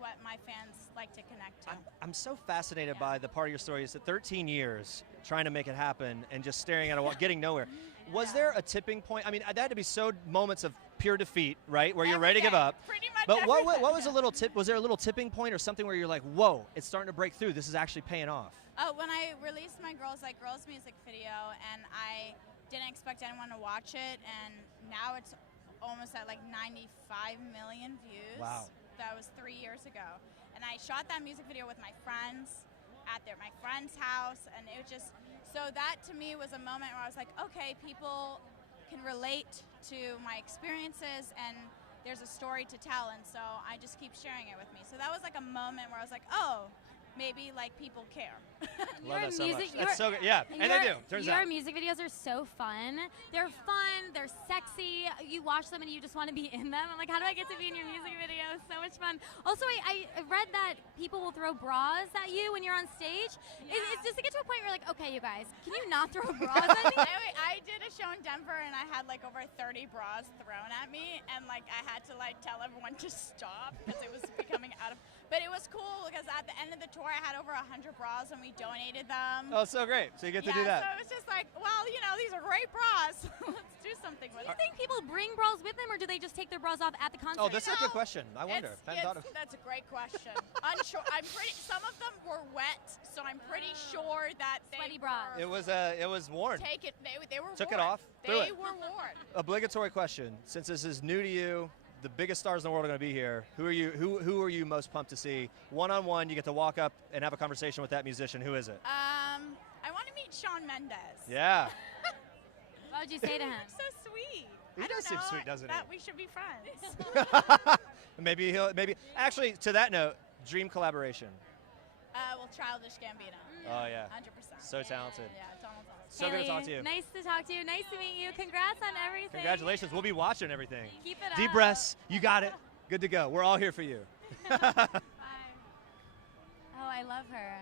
what my fans like to connect to. I'm so fascinated by the part of your story is that 13 years trying to make it happen and just staring at a wall, getting nowhere. Was there a tipping point? I mean, that had to be so moments of pure defeat, right, where you're ready to give up. Pretty much. But what was a little tip? Was there a little tipping point or something where you're like, whoa, it's starting to break through. This is actually paying off. Oh, when I released my Girls Like Girls music video, and I didn't expect anyone to watch it, and now it's almost at like 95 million views. Wow. That was 3 years ago. And I shot that music video with my friends at my friend's house, and it was just, so that to me was a moment where I was like, okay, people can relate to my experiences, and there's a story to tell, and so I just keep sharing it with me. So that was like a moment where I was like, oh, maybe like people care. Love that so much. That's so good. Yeah, and they do. Turns out. Your music videos are so fun. They're fun. They're sexy. You watch them and you just want to be in them. I'm like, how do I get to be in your music videos? So much fun. Also, I read that people will throw bras at you when you're on stage. Yeah. It's just to get to a point where you're like, okay, you guys, can you not throw bras at me? I did a show in Denver, and I had like over 30 bras thrown at me, and like I had to like tell everyone to stop because it was becoming out of. But it was cool because at the end of the tour, I had over 100 bras, and we donated them. Oh, so great. So you get to do that. So it was just like, well, these are great bras. Let's do something with Do it. you think people bring bras with them, or do they just take their bras off at the concert? Oh, that's a good question. I wonder. That's a great question. Unsure. Some of them were wet, so I'm pretty sure that they sweaty bras. It was worn. They were Took worn. it off. They were worn. Obligatory question. Since this is new to you, the biggest stars in the world are going to be here. Who are you most pumped to see? One-on-one, you get to walk up and have a conversation with that musician. Who is it? I want to meet Shawn Mendes. Yeah. What would you say to him? So sweet. He does seem sweet, doesn't he? That we should be friends. Maybe actually, to that note, dream collaboration. Well, Childish Gambino. Oh yeah. 100%. So talented. Yeah, talented. So good to talk to you. Nice to talk to you. Nice to meet you. Congrats on everything. Congratulations. We'll be watching everything. Keep it up. Deep breaths. You got it. Good to go. We're all here for you. Bye. Oh, I love her.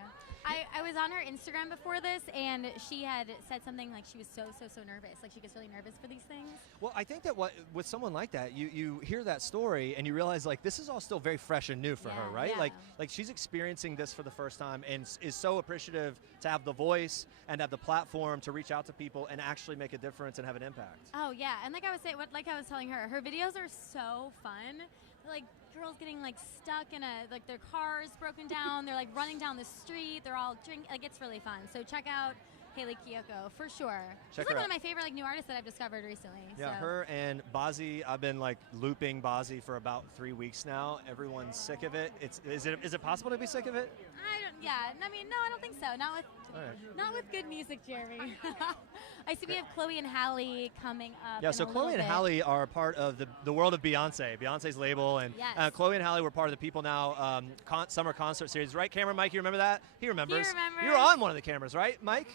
I was on her Instagram before this, and she had said something like she was so nervous. Like she gets really nervous for these things. Well, I think that with someone like that, you hear that story and you realize like this is all still very fresh and new for her, right? Yeah. Like she's experiencing this for the first time and is so appreciative to have the voice and have the platform to reach out to people and actually make a difference and have an impact. Oh yeah, and like I was telling her, her videos are so fun. Like girls getting like stuck in their cars broken down. They're like running down the street. They're all like it's really fun. So check out Hayley Kiyoko for sure. She's like one of my favorite like new artists that I've discovered recently. Yeah, so. her and Bazzi. I've been like looping Bazzi for about 3 weeks now. Everyone's sick of it. Is it possible to be sick of it? No, I don't think so. Not with good music, Jeremy. I see we have Chloe and Halle coming up. Yeah, so Chloe and Halle are part of the world of Beyonce's label, and yes. Chloe and Halle were part of the People Now summer concert series, right? Camera Mike, you remember that? He remembers. He remembers. You were on one of the cameras, right, Mike?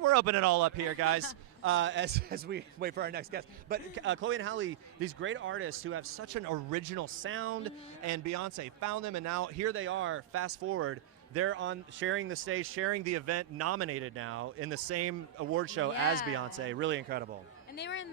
We're opening it all up here, guys, as we wait for our next guest. But Chloe and Halle, these great artists who have such an original sound, and Beyonce found them, and now here they are. Fast forward. They're on sharing the stage, sharing the event, nominated now in the same award show as Beyonce. Really incredible. And they were in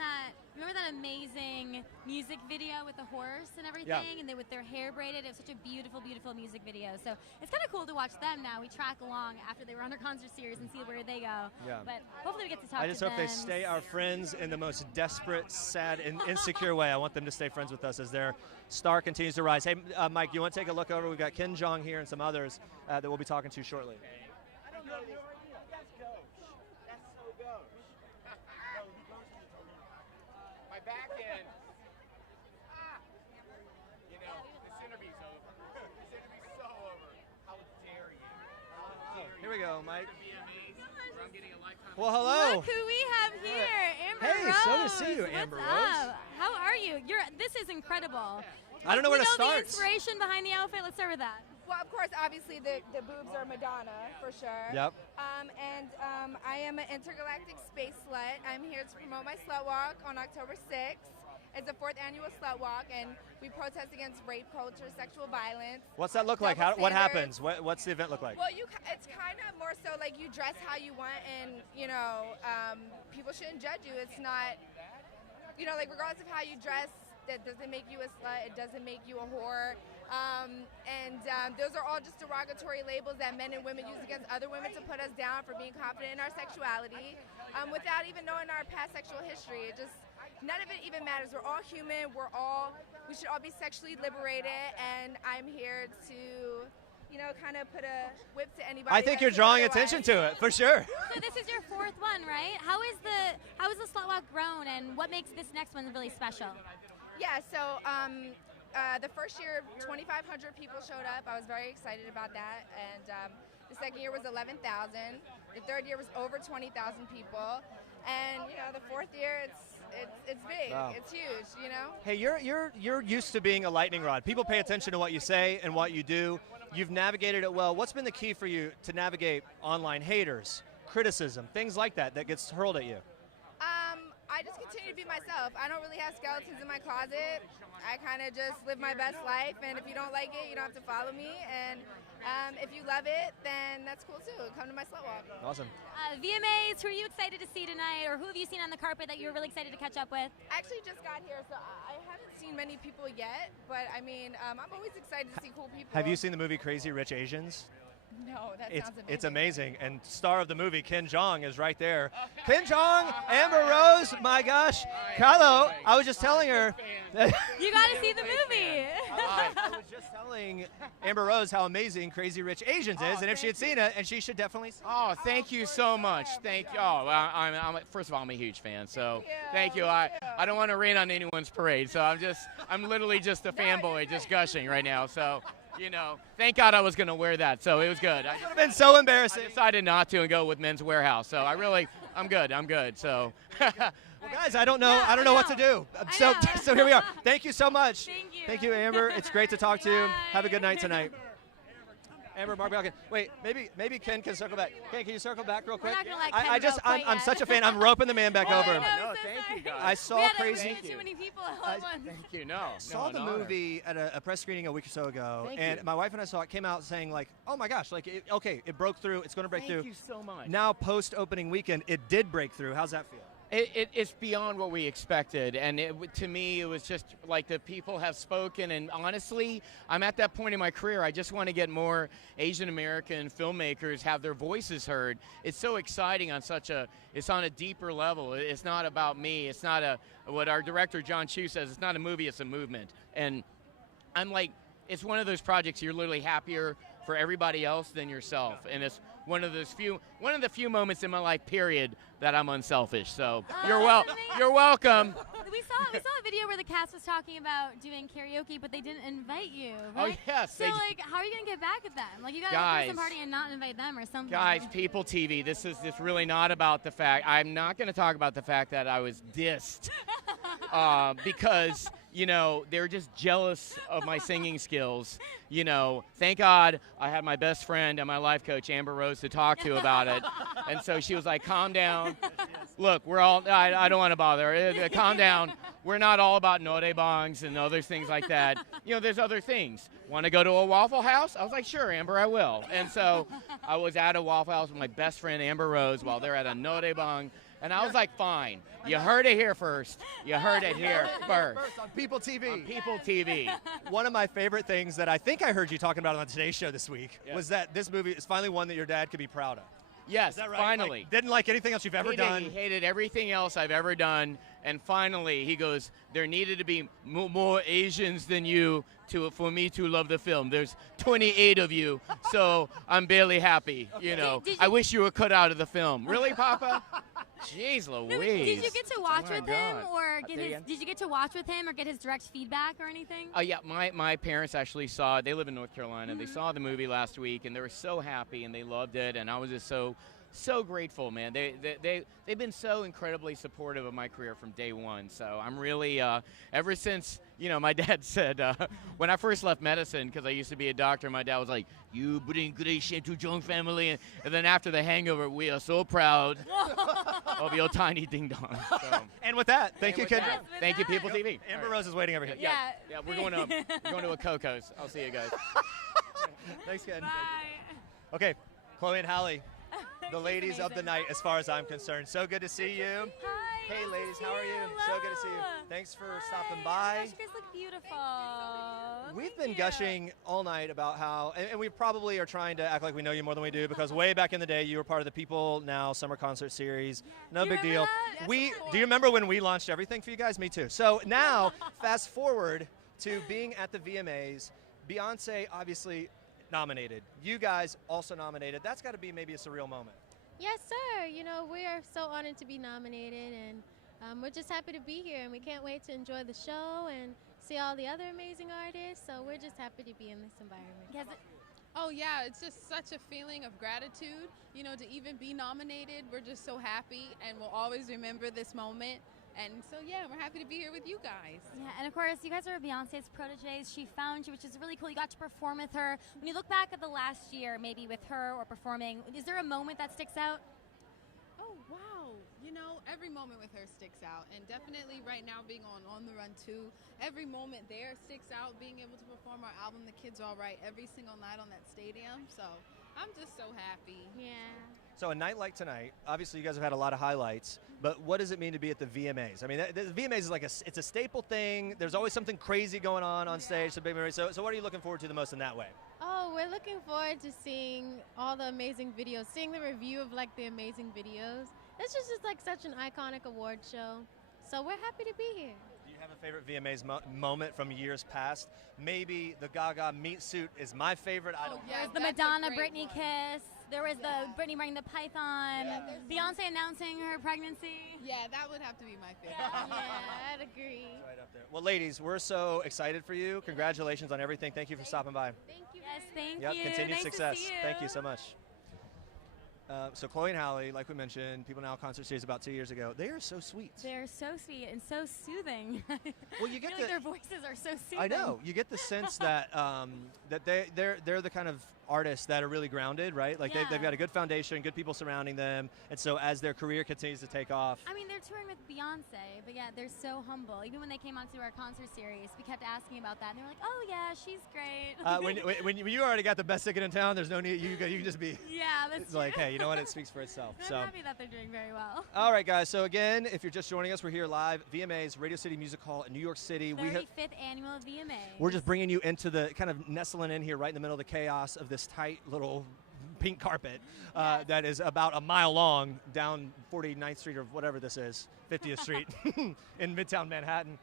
remember that amazing music video with the horse and everything? Yeah. And with their hair braided. It was such a beautiful, beautiful music video. So it's kind of cool to watch them now. We track along after they were on their concert series and see where they go. Yeah. But hopefully we get to talk to them. I just hope they stay our friends in the most desperate, sad, and insecure way. I want them to stay friends with us as their star continues to rise. Hey, Mike, you want to take a look over? We've got Ken Jeong here and some others that we'll be talking to shortly. I don't know this. That's gauche. That's so gauche. My back end. You know, this interview's over. This interview's so over. How dare you? Here we go, Mike. Where I'm getting a lifetime. Well, hello. Look who we have here, Amber Hey, Rose. so to see you, Amber What's Rose. up? How are you? This is incredible. I don't know where to We know start. the inspiration behind the outfit. Let's start with that. Well, of course, obviously the boobs are Madonna for sure. Yep. I am an intergalactic space slut. I'm here to promote my slut walk on October 6th. It's the 4th annual slut walk, and we protest against rape culture, sexual violence. What's that look like? double What standards. happens? What's the event look like? Well, it's kind of more so like you dress how you want, and people shouldn't judge you. It's not, like regardless of how you dress, that doesn't make you a slut. It doesn't make you a whore. Those are all just derogatory labels that men and women use against other women to put us down for being confident in our sexuality, without even knowing our past sexual history. None of it even matters. We're all human. We should all be sexually liberated, and I'm here to, kind of put a whip to anybody. I think you're drawing attention to it, for sure. So this is your 4th one, right? How is the slut walk grown, and what makes this next one really special? Yeah, so the first year, 2,500 people showed up. I was very excited about that. And the second year was 11,000. The third year was over 20,000 people. And, the 4th year, it's big. Wow. It's huge, Hey, you're used to being a lightning rod. People pay attention to what you say and what you do. You've navigated it well. What's been the key for you to navigate online haters, criticism, things like that gets hurled at you? I just continue to be myself. I don't really have skeletons in my closet. I kind of just live my best life, and if you don't like it, you don't have to follow me. And if you love it, then that's cool too. Come to my slut walk. Awesome. VMAs, who are you excited to see tonight, or who have you seen on the carpet that you're really excited to catch up with? I actually just got here, so I haven't seen many people yet, but I'm always excited to see cool people. Have you seen the movie Crazy Rich Asians? No, that sounds amazing. It's amazing, and star of the movie, Ken Jeong, is right there. Ken Jeong, Amber Rose, my gosh. Kylo, I was just telling her. You got to see the movie. I was just telling Amber Rose how amazing Crazy Rich Asians is, and if she had seen it, and she should definitely see it. Oh, thank you so much. Thank you. Oh, first of all, I'm a huge fan, so thank you. I don't want to rain on anyone's parade, so I'm literally just a fanboy, just gushing right now. So, thank God I was going to wear that, so it was good. It would have been so embarrassing. I decided not to and go with Men's Warehouse, so I'm good. So. Well, guys, I don't know what to do. So here we are. Thank you so much. Thank you. Thank you, Amber. It's great to talk to you. Have a good night tonight. Amber, Mark Balkan. Wait, maybe Ken can circle back. Ken, can you circle back real quick? We're not gonna let Ken I just, go quite I'm yet. such a fan. I'm roping the man back over. No, thank you, guys. I saw we had crazy. Too many people at once. Thank you. No. Saw no, the an honor. movie at a press screening a week or so ago, Thank and you. my wife and I saw it. Came out saying like, "Oh my gosh, like, it broke through. It's going to break Thank through." you so much. Now, post opening weekend, it did break through. How's that feel? It's beyond what we expected, and to me, it was just like the people have spoken, and honestly, I'm at that point in my career, I just want to get more Asian American filmmakers have their voices heard. It's so exciting on it's on a deeper level. It's not about me. It's not what our director, John Chu, says, it's not a movie, it's a movement. And I'm like, it's one of those projects you're literally happier for everybody else than yourself, and it's one of the few moments in my life, period, that I'm unselfish. So you're welcome. We saw a video where the cast was talking about doing karaoke, but they didn't invite you, right? Oh yes. So like, how are you gonna get back at them? Like, you gotta Guys, throw some party and not invite them or something. Guys, People TV, this is really not about the fact. I'm not going to talk about the fact that I was dissed because, they're just jealous of my singing skills. Thank God I had my best friend and my life coach, Amber Rose, to talk to about it. And so she was like, calm down. Look, I don't want to bother. Calm down. We're not all about note bongs and other things like that. There's other things. Want to go to a Waffle House? I was like, sure, Amber, I will. And so I was at a Waffle House with my best friend, Amber Rose, while they're at a note bong. And I was like, fine. You heard it here first. You heard it here first. On People TV. On People TV. One of my favorite things that I think I heard you talking about on the Today Show this week was that this movie is finally one that your dad could be proud of. Yes, Is that right? finally. Like, didn't like anything else you've ever done. He hated everything else I've ever done. And finally, he goes, there needed to be more Asians than you for me to love the film. There's 28 of you, so I'm barely happy, I wish you were cut out of the film. Really, Papa? Jeez Louise. Did you get to watch Oh, my with him, God. or Say again? did you get to watch with him, or get his direct feedback or anything? Yeah, my parents actually saw it. They live in North Carolina. They saw the movie last week, and they were so happy, and they loved it, and I was just so grateful, man. They've been so incredibly supportive of my career from day one. So I'm really, ever since, my dad said, when I first left medicine, because I used to be a doctor, my dad was like, you bring great shame to Joan family. And then after The Hangover, we are so proud of your tiny ding-dong. So. And with that, thank you, Kendra. Thank you, People TV. Amber Rose is waiting over here. Yeah, we're going to a Coco's. I'll see you guys. Thanks, Ken. Bye. Okay, Chloe and Halle, the ladies of the night as far as I'm concerned. So good to see you. Hi. Hey, nice ladies, to how are see you? So good to see you. Thanks for stopping by. Gosh, you guys look beautiful. We've been gushing all night about how, and we probably are trying to act like we know you more than we do, because way back in the day, you were part of the People Now Summer Concert Series. No big deal. Do you remember when we launched everything for you guys? Me too. So now, fast forward to being at the VMAs. Beyonce obviously nominated. You guys also nominated. That's got to be maybe a surreal moment. Yes, sir. We are so honored to be nominated, and we're just happy to be here, and we can't wait to enjoy the show and see all the other amazing artists. So we're just happy to be in this environment. Oh yeah, it's just such a feeling of gratitude, to even be nominated. We're just so happy, and we'll always remember this moment. And so yeah, we're happy to be here with you guys. Yeah, and of course, you guys are Beyonce's proteges. She found you, which is really cool. You got to perform with her. When you look back at the last year, maybe with her or performing, is there a moment that sticks out? Oh wow, every moment with her sticks out, and definitely right now being on the Run 2, every moment there sticks out. Being able to perform our album, The Kids All Right, every single night on that stadium. So I'm just so happy. Yeah. So a night like tonight, obviously you guys have had a lot of highlights, but what does it mean to be at the VMAs? I mean, the VMAs is like it's a staple thing. There's always something crazy going on stage. So what are you looking forward to the most in that way? Oh, we're looking forward to seeing all the amazing videos, seeing the review of the amazing videos. It's just like such an iconic award show. So we're happy to be here. Do you have a favorite VMAs moment from years past? Maybe the Gaga meat suit is my favorite. I don't know. There's the Madonna Britney kiss. There was the Britney wearing the python. Beyonce announcing her pregnancy. Yeah, that would have to be my favorite. Yeah, I'd agree. Right up there. Well, ladies, we're so excited for you. Congratulations on everything. Thank you for stopping by. Thank you. Yes, thank Yep, you. continued Nice success. To see you. Thank you so much. So Chloe and Halle, like we mentioned, People Now concert series about 2 years ago. They are so sweet. They're so sweet and so soothing. Well, you get I feel like their voices are so soothing. I know. You get the sense that that they're the kind of artists that are really grounded, right? Like they've got a good foundation, good people surrounding them, and so as their career continues to take off. I mean, they're touring with Beyonce, but yeah, they're so humble. Even when they came onto our concert series, we kept asking about that, and they were like, "Oh yeah, she's great." When you already got the best ticket in town, there's no need. You can just be. Yeah, that's it's like, hey, you know what? It speaks for itself. I'm happy that they're doing very well. All right, guys. So again, if you're just joining us, we're here live, VMAs, Radio City Music Hall in New York City. 35th annual VMAs. We're just bringing you into the kind of nestling in here right in the middle of the chaos of this tight little pink carpet that is about a mile long down 49th Street or whatever this is, 50th Street in Midtown Manhattan.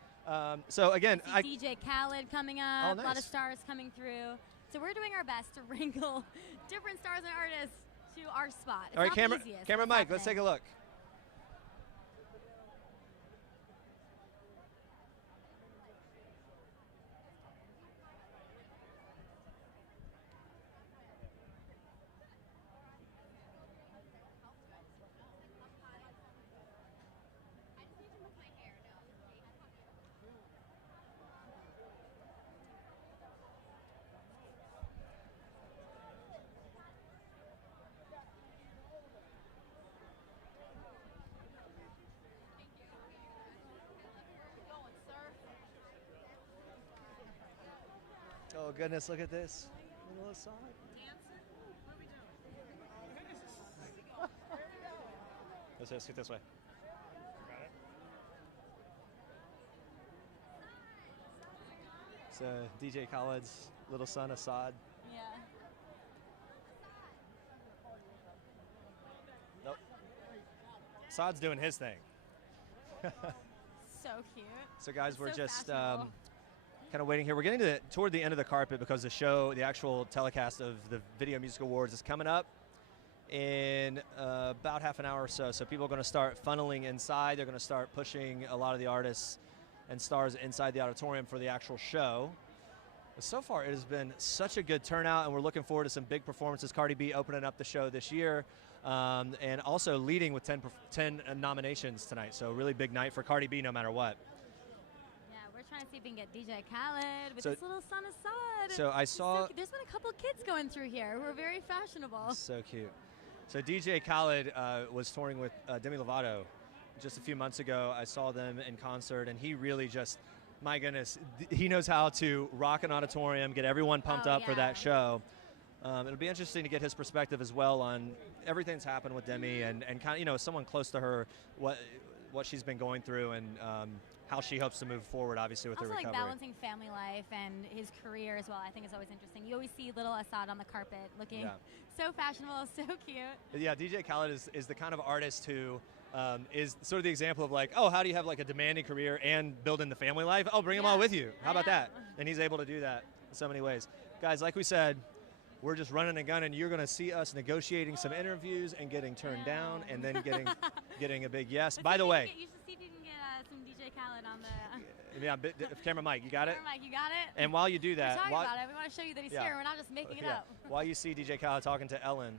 So again, DJ Khaled coming up, Oh, nice. a lot of stars coming through. So we're doing our best to wrangle different stars and artists to our spot. It's all right, not the easiest, camera but it's Mike, let's take a look. Oh goodness, look at this. Little aside. Let's get this way. It's DJ Khaled's little son, Assad. Yeah. Nope. Assad's doing his thing. So cute. So guys, we're So just fashionable. kind of waiting here. We're getting toward the end of the carpet because the actual telecast of the Video Music Awards is coming up in about half an hour or so. So people are going to start funneling inside. They're going to start pushing a lot of the artists and stars inside the auditorium for the actual show. But so far, it has been such a good turnout, and we're looking forward to some big performances. Cardi B opening up the show this year, and also leading with 10 nominations tonight. So really big night for Cardi B no matter what. We're trying to see if we can get DJ Khaled with So- his little son Assad. So I saw- there's been a couple kids going through here who are very fashionable. So cute. So DJ Khaled was touring with Demi Lovato just a few months ago. I saw them in concert, and he really just, my goodness, he knows how to rock an auditorium, get everyone pumped up for that show. It'll be interesting to get his perspective as well on everything that's happened with Demi and kind of, someone close to her, what she's been going through and how she hopes to move forward, obviously, with her Also, recovery. like balancing family life and his career as well, I think is always interesting. You always see little Assad on the carpet looking so fashionable, so cute. Yeah, DJ Khaled is the kind of artist who is sort of the example of like, oh, how do you have like a demanding career and build in the family life? Oh, bring them all with you. How about that? And he's able to do that in so many ways. Guys, like we said, we're just running and gunning. You're going to see us negotiating some interviews and getting turned down and then getting a big yes. By the way. You should see if you can get some DJ Khaled on the... Yeah, camera Mike, you got it? Camera Mike, you got it? And while you do that... We're talking about it. We want to show you that he's here. We're not just making it up. While you see DJ Khaled talking to Ellen,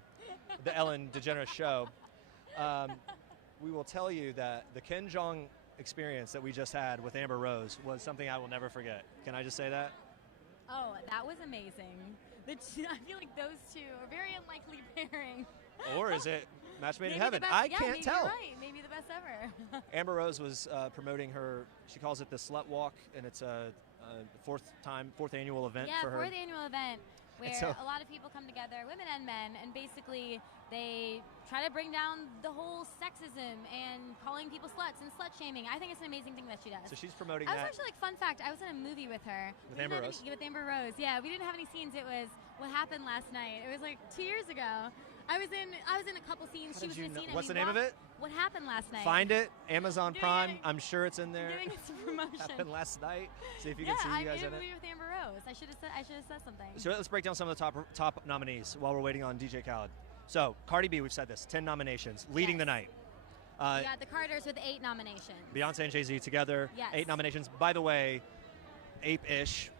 the Ellen DeGeneres show, we will tell you that the Ken Jeong experience that we just had with Amber Rose was something I will never forget. Can I just say that? Oh, that was amazing. I feel like those two are very unlikely pairing. Or is it match made in Maybe heaven? the best, I can't maybe tell. You're right. Maybe the best ever. Amber Rose was promoting her, she calls it the Slut Walk, and it's a fourth annual event for her. Yeah, fourth annual event where so, a lot of people come together, women and men, and basically they try to bring down the whole sexism and calling people sluts and slut shaming. I think it's an amazing thing that she does. So she's promoting I that. was actually, like, fun fact, I was in a movie with her. With Amber Rose? With Amber Rose, yeah. We didn't have any scenes. It was What Happened Last Night. It was like 2 years ago. I was in a couple scenes. How She did was you in a know- scene. What's and the name of it? What Happened Last Night. Find it, Amazon Prime. I'm sure it's in there. Doing some promotion. Happened last night. See if you yeah, can see you I guys made in a it. movie with Amber Rose. I should have said something. So let's break down some of the top nominees while we're waiting on DJ Khaled. So Cardi B, we've said this, 10 nominations, leading the night. We got the Carters with 8 nominations. Beyonce and Jay-Z together, Yes. 8 nominations. By the way, ape-ish,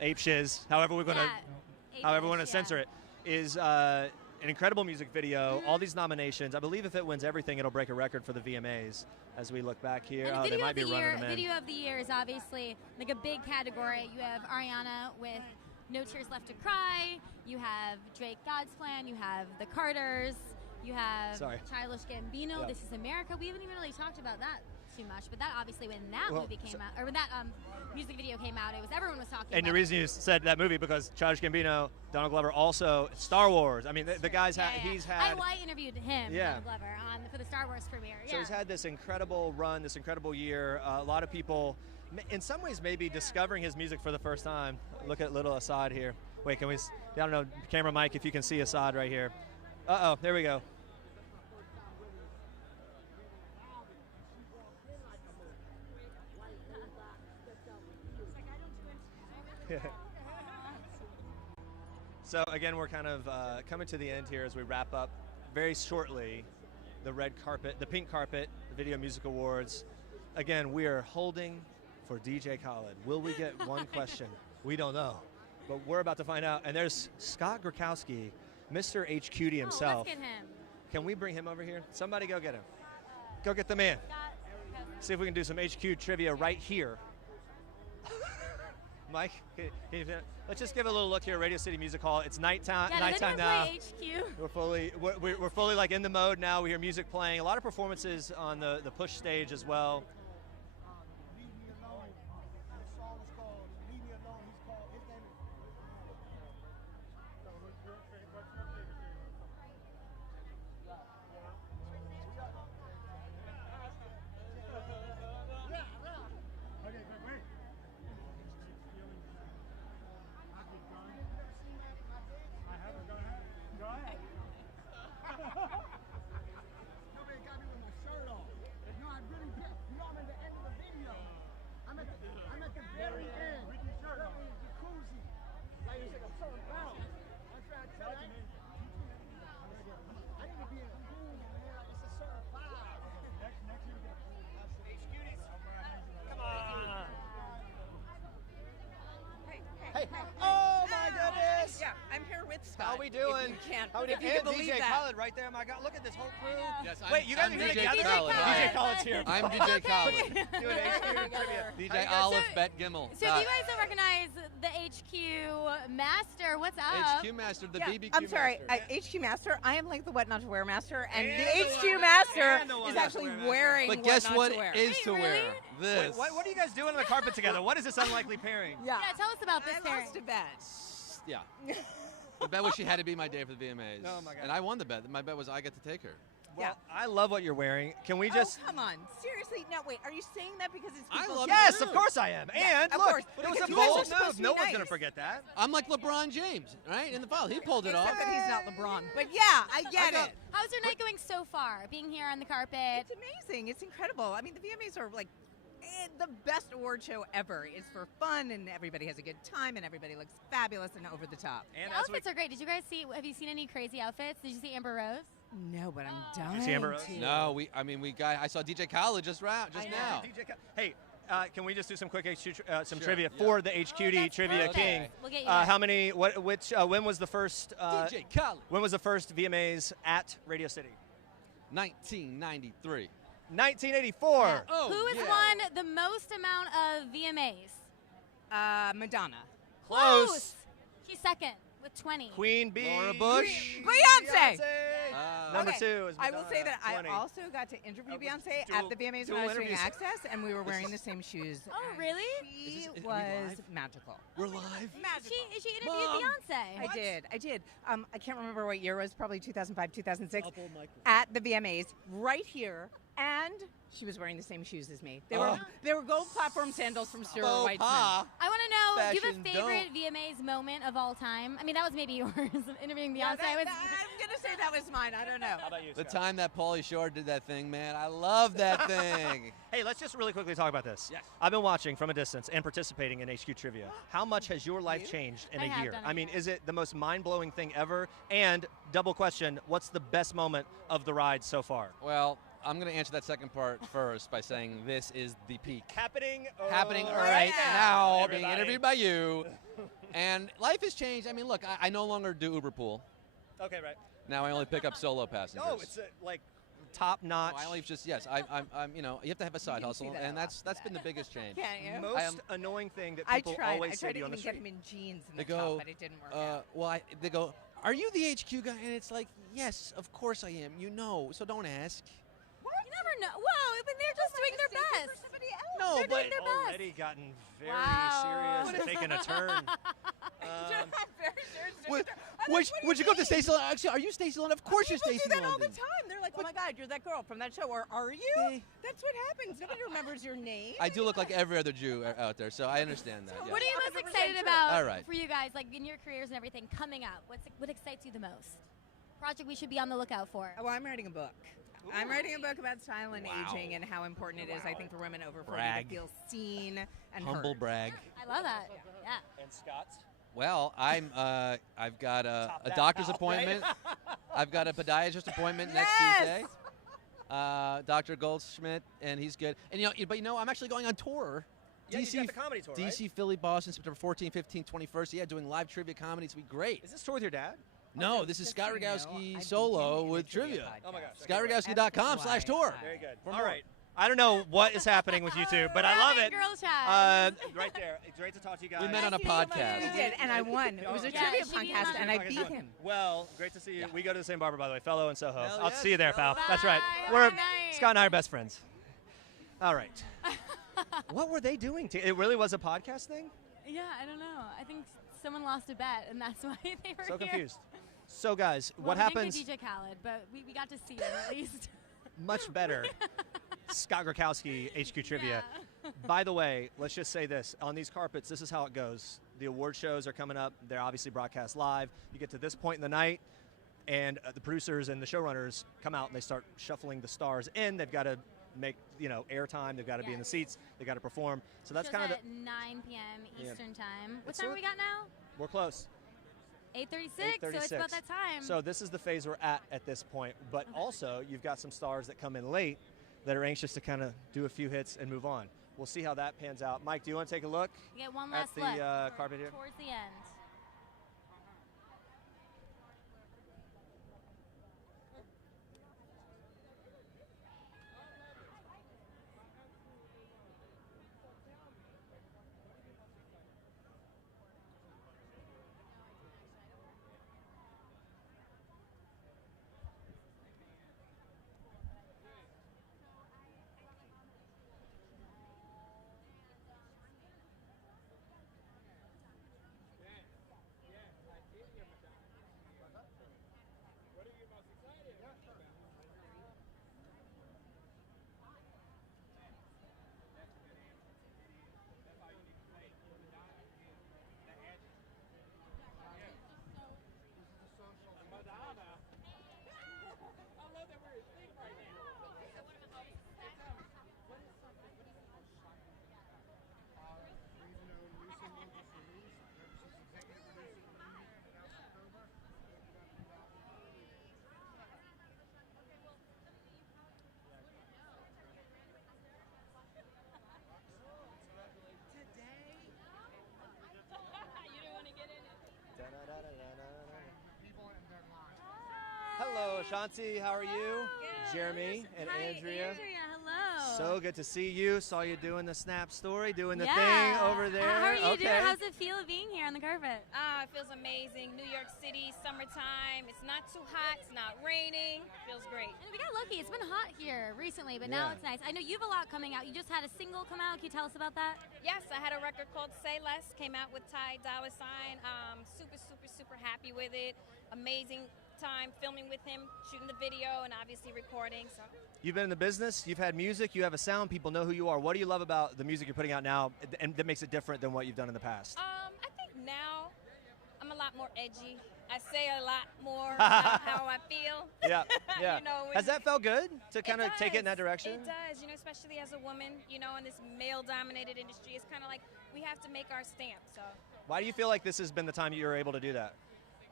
ape-shiz, however we're gonna censor it, is an incredible music video. All these nominations. I believe if it wins everything, it'll break a record for the VMAs. As we look back here, And they might be running them in. Video of the year is obviously like a big category. You have Ariana with No Tears Left to Cry. You have Drake God's Plan. You have The Carters. You have Childish Gambino. Yeah. This Is America. We haven't even really talked about that too much, but that obviously when that movie came out, or when that music video came out, everyone was talking about it. And the reason you said that movie because Childish Gambino, Donald Glover, also Star Wars. I mean, the guy's he's had. I interviewed him, Donald Glover, for the Star Wars premiere. So he's had this incredible run, this incredible year. A lot of people, in some ways, maybe discovering his music for the first time. Look at little Assad here. Wait, can we? I don't know, camera Mike, if you can see Assad right here. Uh-oh, there we go. So again, we're kind of coming to the end here as we wrap up very shortly the red carpet, the pink carpet, the Video Music Awards. Again, we are holding for DJ Khaled. Will we get one question? We don't know, but we're about to find out. And there's Scott Gurkowski, Mr. HQD himself. Let's get him. Can we bring him over here? Somebody go get him. Go get the man. See if we can do some HQ trivia right here. Mike, let's just give a little look here. Radio City Music Hall. It's nighttime. Nighttime now. HQ. We're fully like in the mode now. We hear music playing. A lot of performances on the push stage as well. Oh my goodness! Yeah, I'm here with Scott. How we doing? How we doing? And DJ Khaled right there. My God, look at this whole crew. Yes, wait, you guys are here together? DJ Khaled's here. I'm DJ Khaled. Doing HQ trivia. DJ Olive Bet Gimmel. So if you guys don't recognize the HQ Master, what's up? HQ Master, the Yeah, BBQ I'm sorry, Master. HQ Master. I am like the what not to wear master, and the HQ Master is actually wearing But what guess not what to wear. is to wear? This. Wait, what are you guys doing on the carpet together? What is this unlikely pairing? Yeah, tell us about this pairing. I lost a bet. Yeah. The bet was she had to be my day for the VMAs. Oh my God. And I won the bet. My bet was I get to take her. Well, I love what you're wearing. Can we just? Oh, come on, seriously? No, wait. Are you saying that because it's? I love Yes, it too. of course I am. Yeah, And of look, course. it was a Because you guys are bold supposed move. to be No one's nice. gonna forget that. I'm like LeBron James, right? In the foul. He pulled it off. Except that he's not LeBron. But yeah, I get it. How's your night going so far? Being here on the carpet. It's amazing. It's incredible. I mean, the VMAs are like the best award show ever. It's for fun, and everybody has a good time, and everybody looks fabulous and over the top. The outfits are great. Did you guys see? Have you seen any crazy outfits? Did you see Amber Rose? No, but I'm dying. see Amber Rose? to. No, I saw DJ Khaled just now. Hey, can we just do some quick some Sure, trivia yeah. for the HQD Trivia perfect. King? We'll get you How many? When was the first? DJ Khaled. When was the first VMAs at Radio City? 1993. 1984. Oh, Who has won the most amount of VMAs? Madonna. Close. She's second with 20. Queen Bee. Laura Bush. Beyonce. Number Okay, 2 is I will say that 20. I also got to interview Beyonce dual- at the VMAs dual when I was doing interviews. Access, and we were wearing the same shoes. Oh, really? She Are we was live? magical. We're live. Magical. She interviewed Beyonce. I did. I can't remember what year it was, probably 2005, 2006, at the VMAs, right here, and she was wearing the same shoes as me. They were gold platform sandals from Stuart Weitzman. I want to know, do you have a Fashion favorite VMAs moment of all time? I mean, that was maybe yours, interviewing Beyonce. I'm was, going to say that was mine. I don't know. How about you, The Scott? time that Pauly Shore did that thing, man. I love that thing. Hey, let's just really quickly talk about this. Yes. I've been watching from a distance and participating in HQ Trivia. How much has your life changed in I a have year? done I mean, is it the most mind-blowing thing ever? And double question, what's the best moment of the ride so far? Well, I'm going to answer that second part first by saying this is the peak. Happening right now, Everybody. being interviewed by you. And life has changed. I mean, look, I no longer do Uber Pool. Okay, right. Now I only pick up solo passengers. Oh, it's like top notch. No, I only just I'm you know, you have to have a side hustle, and that's been the biggest change. Can't you? Most annoying thing that people always say to you on the street. I tried to even get him in jeans in They the top, go, but it didn't work out. they go, are you the HQ guy? And it's like, yes, of course I am. You know, so don't ask. You never know. Whoa, but they're just doing their best. No, they're doing their best. Already gotten very Wow. serious and taking a turn. Would you go to Stacey Lund? Actually, are you Stacey Lund? Of course you're People Stacey do that all Lund. the time. They're like, oh my God, you're that girl from that show. Or are you? That's what happens. Nobody remembers your name. I do look like every other Jew out there, so I understand that. yeah. What are you most 100% excited true. about All right. for you guys, like in your careers and everything coming up? What excites you the most? Project we should be on the lookout for. Well, I'm writing a book. I'm writing a book about style and aging and how important it is, I think, for women over 40 Brag. to feel seen and Humble heard. brag. I love that. Yeah. And Scott's? Well, I've got a that doctor's mouth, appointment. right? I've got a podiatrist appointment next Tuesday. Dr. Goldschmidt, and he's good. And I'm actually going on tour. Yeah, you got the comedy tour, DC, right? Philly, Boston, September 14, 15, 21st. Yeah, doing live trivia comedy. It's going to be great. Is this tour with your dad? No, this is Scott Rogowski solo with trivia. Oh my gosh. ScottRogowski.com/tour. Very good. For All more. right. I don't know what is happening with you two, but I love it. Girl chat. Right there. It's great to talk to you guys. We met on a podcast. We did, and I won. It was a trivia podcast, and I beat him. Well, great to see you. Yeah. We go to the same barber, by the way, fellow in Soho. Hell I'll yes. see you there, pal. Bye. That's right. Have We're a good night. Scott and I are best friends. All right. What were they doing? It really was a podcast thing? Yeah, I don't know. I think someone lost a bet, and that's why they were So here. confused. So, guys, Well, what we happens? Didn't get DJ Khaled, but we got to see him at least. Much better. Scott Grokowski, HQ Trivia. Yeah. By the way, let's just say this. On these carpets, this is how it goes. The award shows are coming up. They're obviously broadcast live. You get to this point in the night, and the producers and the showrunners come out, and they start shuffling the stars in. They've got to make, airtime. They've got to be in the seats. They've got to perform. So that's Show's kind of at 9 p.m. Eastern time. What It's time we got now? We're close. 8:36, so it's about that time. So this is the phase we're at this point. But also, you've got some stars that come in late that are anxious to kind of do a few hits and move on. We'll see how that pans out. Mike, do you want to take a look You get one at last the look carpet here? towards the end. Hello, Ashanti. How are you? Jeremy and Andrea. Hello. So good to see you. Saw you doing the Snap story, doing the Yeah. thing over there. How are you okay. doing? How's it feel being here on the carpet? It feels amazing. New York City, summertime. It's not too hot. It's not raining. Feels great. And we got lucky. It's been hot here recently, but now Yeah. it's nice. I know you have a lot coming out. You just had a single come out. Can you tell us about that? Yes, I had a record called Say Less. Came out with Ty Dolla $ign. Super happy with it. Amazing time filming with him, shooting the video, and obviously recording. So. You've been in the business. You've had music. You have a sound. People know who you are. What do you love about the music you're putting out now, and that makes it different than what you've done in the past? I think now I'm a lot more edgy. I say a lot more about how I feel. Yeah, yeah. You know, Has that felt good to kind of take it in that direction? It does, especially as a woman, in this male-dominated industry. It's kind of like we have to make our stamp, so. Why do you feel like this has been the time you're able to do that?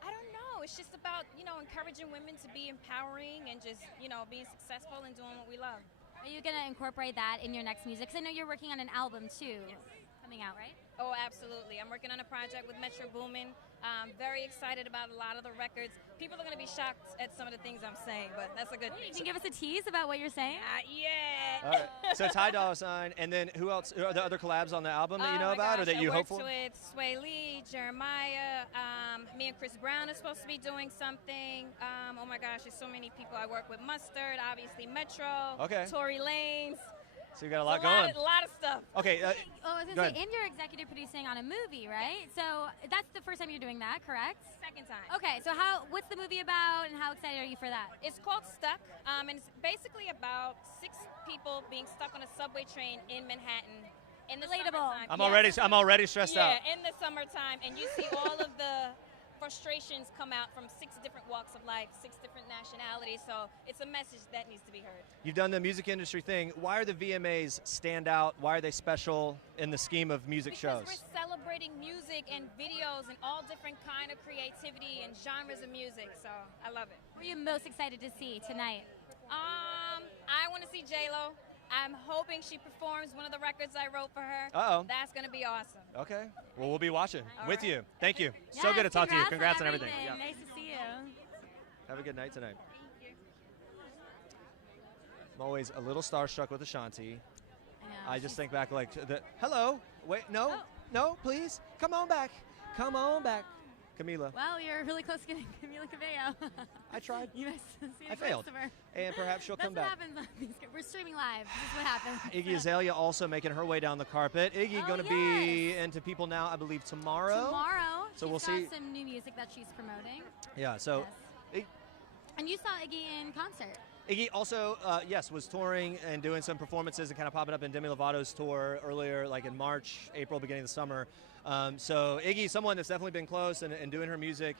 I don't know. It's just about, encouraging women to be empowering and just, being successful and doing what we love. Are you going to incorporate that in your next music? Because I know you're working on an album, too. Yes. coming out, right? Oh, absolutely. I'm working on a project with Metro Boomin. Very excited about a lot of the records. People are going to be shocked at some of the things I'm saying, but that's a good thing. Can you give us a tease about what you're saying? Yeah. All right. So Ty Dolla $ign, and then who else? Are there other collabs on the album that you know about, or that you hope for? I worked with Sway Lee, Jeremiah. Me and Chris Brown are supposed to be doing something. Oh my gosh, there's so many people I work with. Mustard, obviously Metro. Okay. Tory Lanez. So you got a lot going. A lot of stuff. Okay. I was going to say, and you're executive producing on a movie, right? So that's the first time you're doing that, correct? Second time. Okay, so what's the movie about, and how excited are you for that? It's called Stuck, and it's basically about 6 people being stuck on a subway train in Manhattan in the summertime. I'm already stressed out. Yeah, in the summertime, and you see all of the frustrations come out from 6 different walks of life, 6 different nationalities, so it's a message that needs to be heard. You've done the music industry thing. Why are the VMAs stand out? Why are they special in the scheme of music shows? Because we're celebrating music and videos and all different kind of creativity and genres of music, so I love it. Who are you most excited to see tonight? I want to see J-Lo. I'm hoping she performs one of the records I wrote for her. Uh-oh. That's going to be awesome. Okay. Well, we'll be watching All with right. you. Thank you. Yes, So good to talk to you. Congrats on everything. everything. Yeah. Nice to see you. Have a good night tonight. I'm always a little starstruck with Ashanti. I just think back like, hello, wait, no, no, please, come on back. Come on back. Camila. Well, you're really close to getting Camila Kibeho. I tried. You missed. I failed. And perhaps she'll come back. That's what happens on these. We're streaming live. This is what happens. Iggy Azalea also making her way down the carpet. Iggy going to be into People Now, I believe, tomorrow. Tomorrow. So she's we'll see. got some new music that she's promoting. Yeah, so. Yes. And you saw Iggy in concert. Iggy also, yes, was touring and doing some performances and kind of popping up in Demi Lovato's tour earlier, like in March, April, beginning of the summer. So Iggy's someone that's definitely been close and doing her music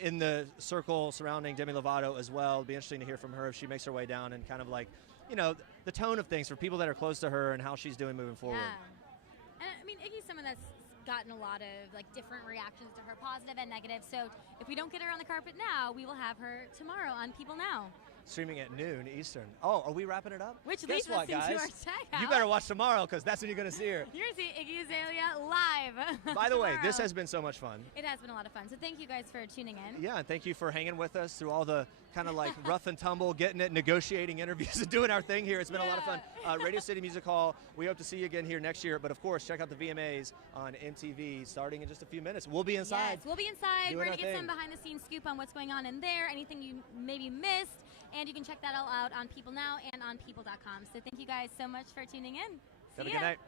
in the circle surrounding Demi Lovato as well. It'll be interesting to hear from her if she makes her way down and kind of like, you know, the tone of things for people that are close to her and how she's doing moving forward. Yeah. And I mean, Iggy's someone that's gotten a lot of like different reactions to her, positive and negative. So if we don't get her on the carpet now, we will have her tomorrow on People Now. Streaming at noon Eastern. Oh, are we wrapping it up? Which Guess leads what, us into guys? our tag You better watch tomorrow because that's when you're going to see her. You're going to see Iggy Azalea live. By the way, this tomorrow. has been so much fun. It has been a lot of fun. So thank you guys for tuning in. Yeah, and thank you for hanging with us through all the kind of like rough and tumble, getting it, negotiating interviews, and doing our thing here. It's been a lot of fun. Radio City Music Hall, we hope to see you again here next year. But of course, check out the VMAs on MTV starting in just a few minutes. We'll be inside. Yes, we'll be inside. Doing We're going our to get thing. some behind-the-scenes scoop on what's going on in there, anything you maybe missed. And you can check that all out on People Now and on people.com. So thank you guys so much for tuning in. Have a See good ya. night.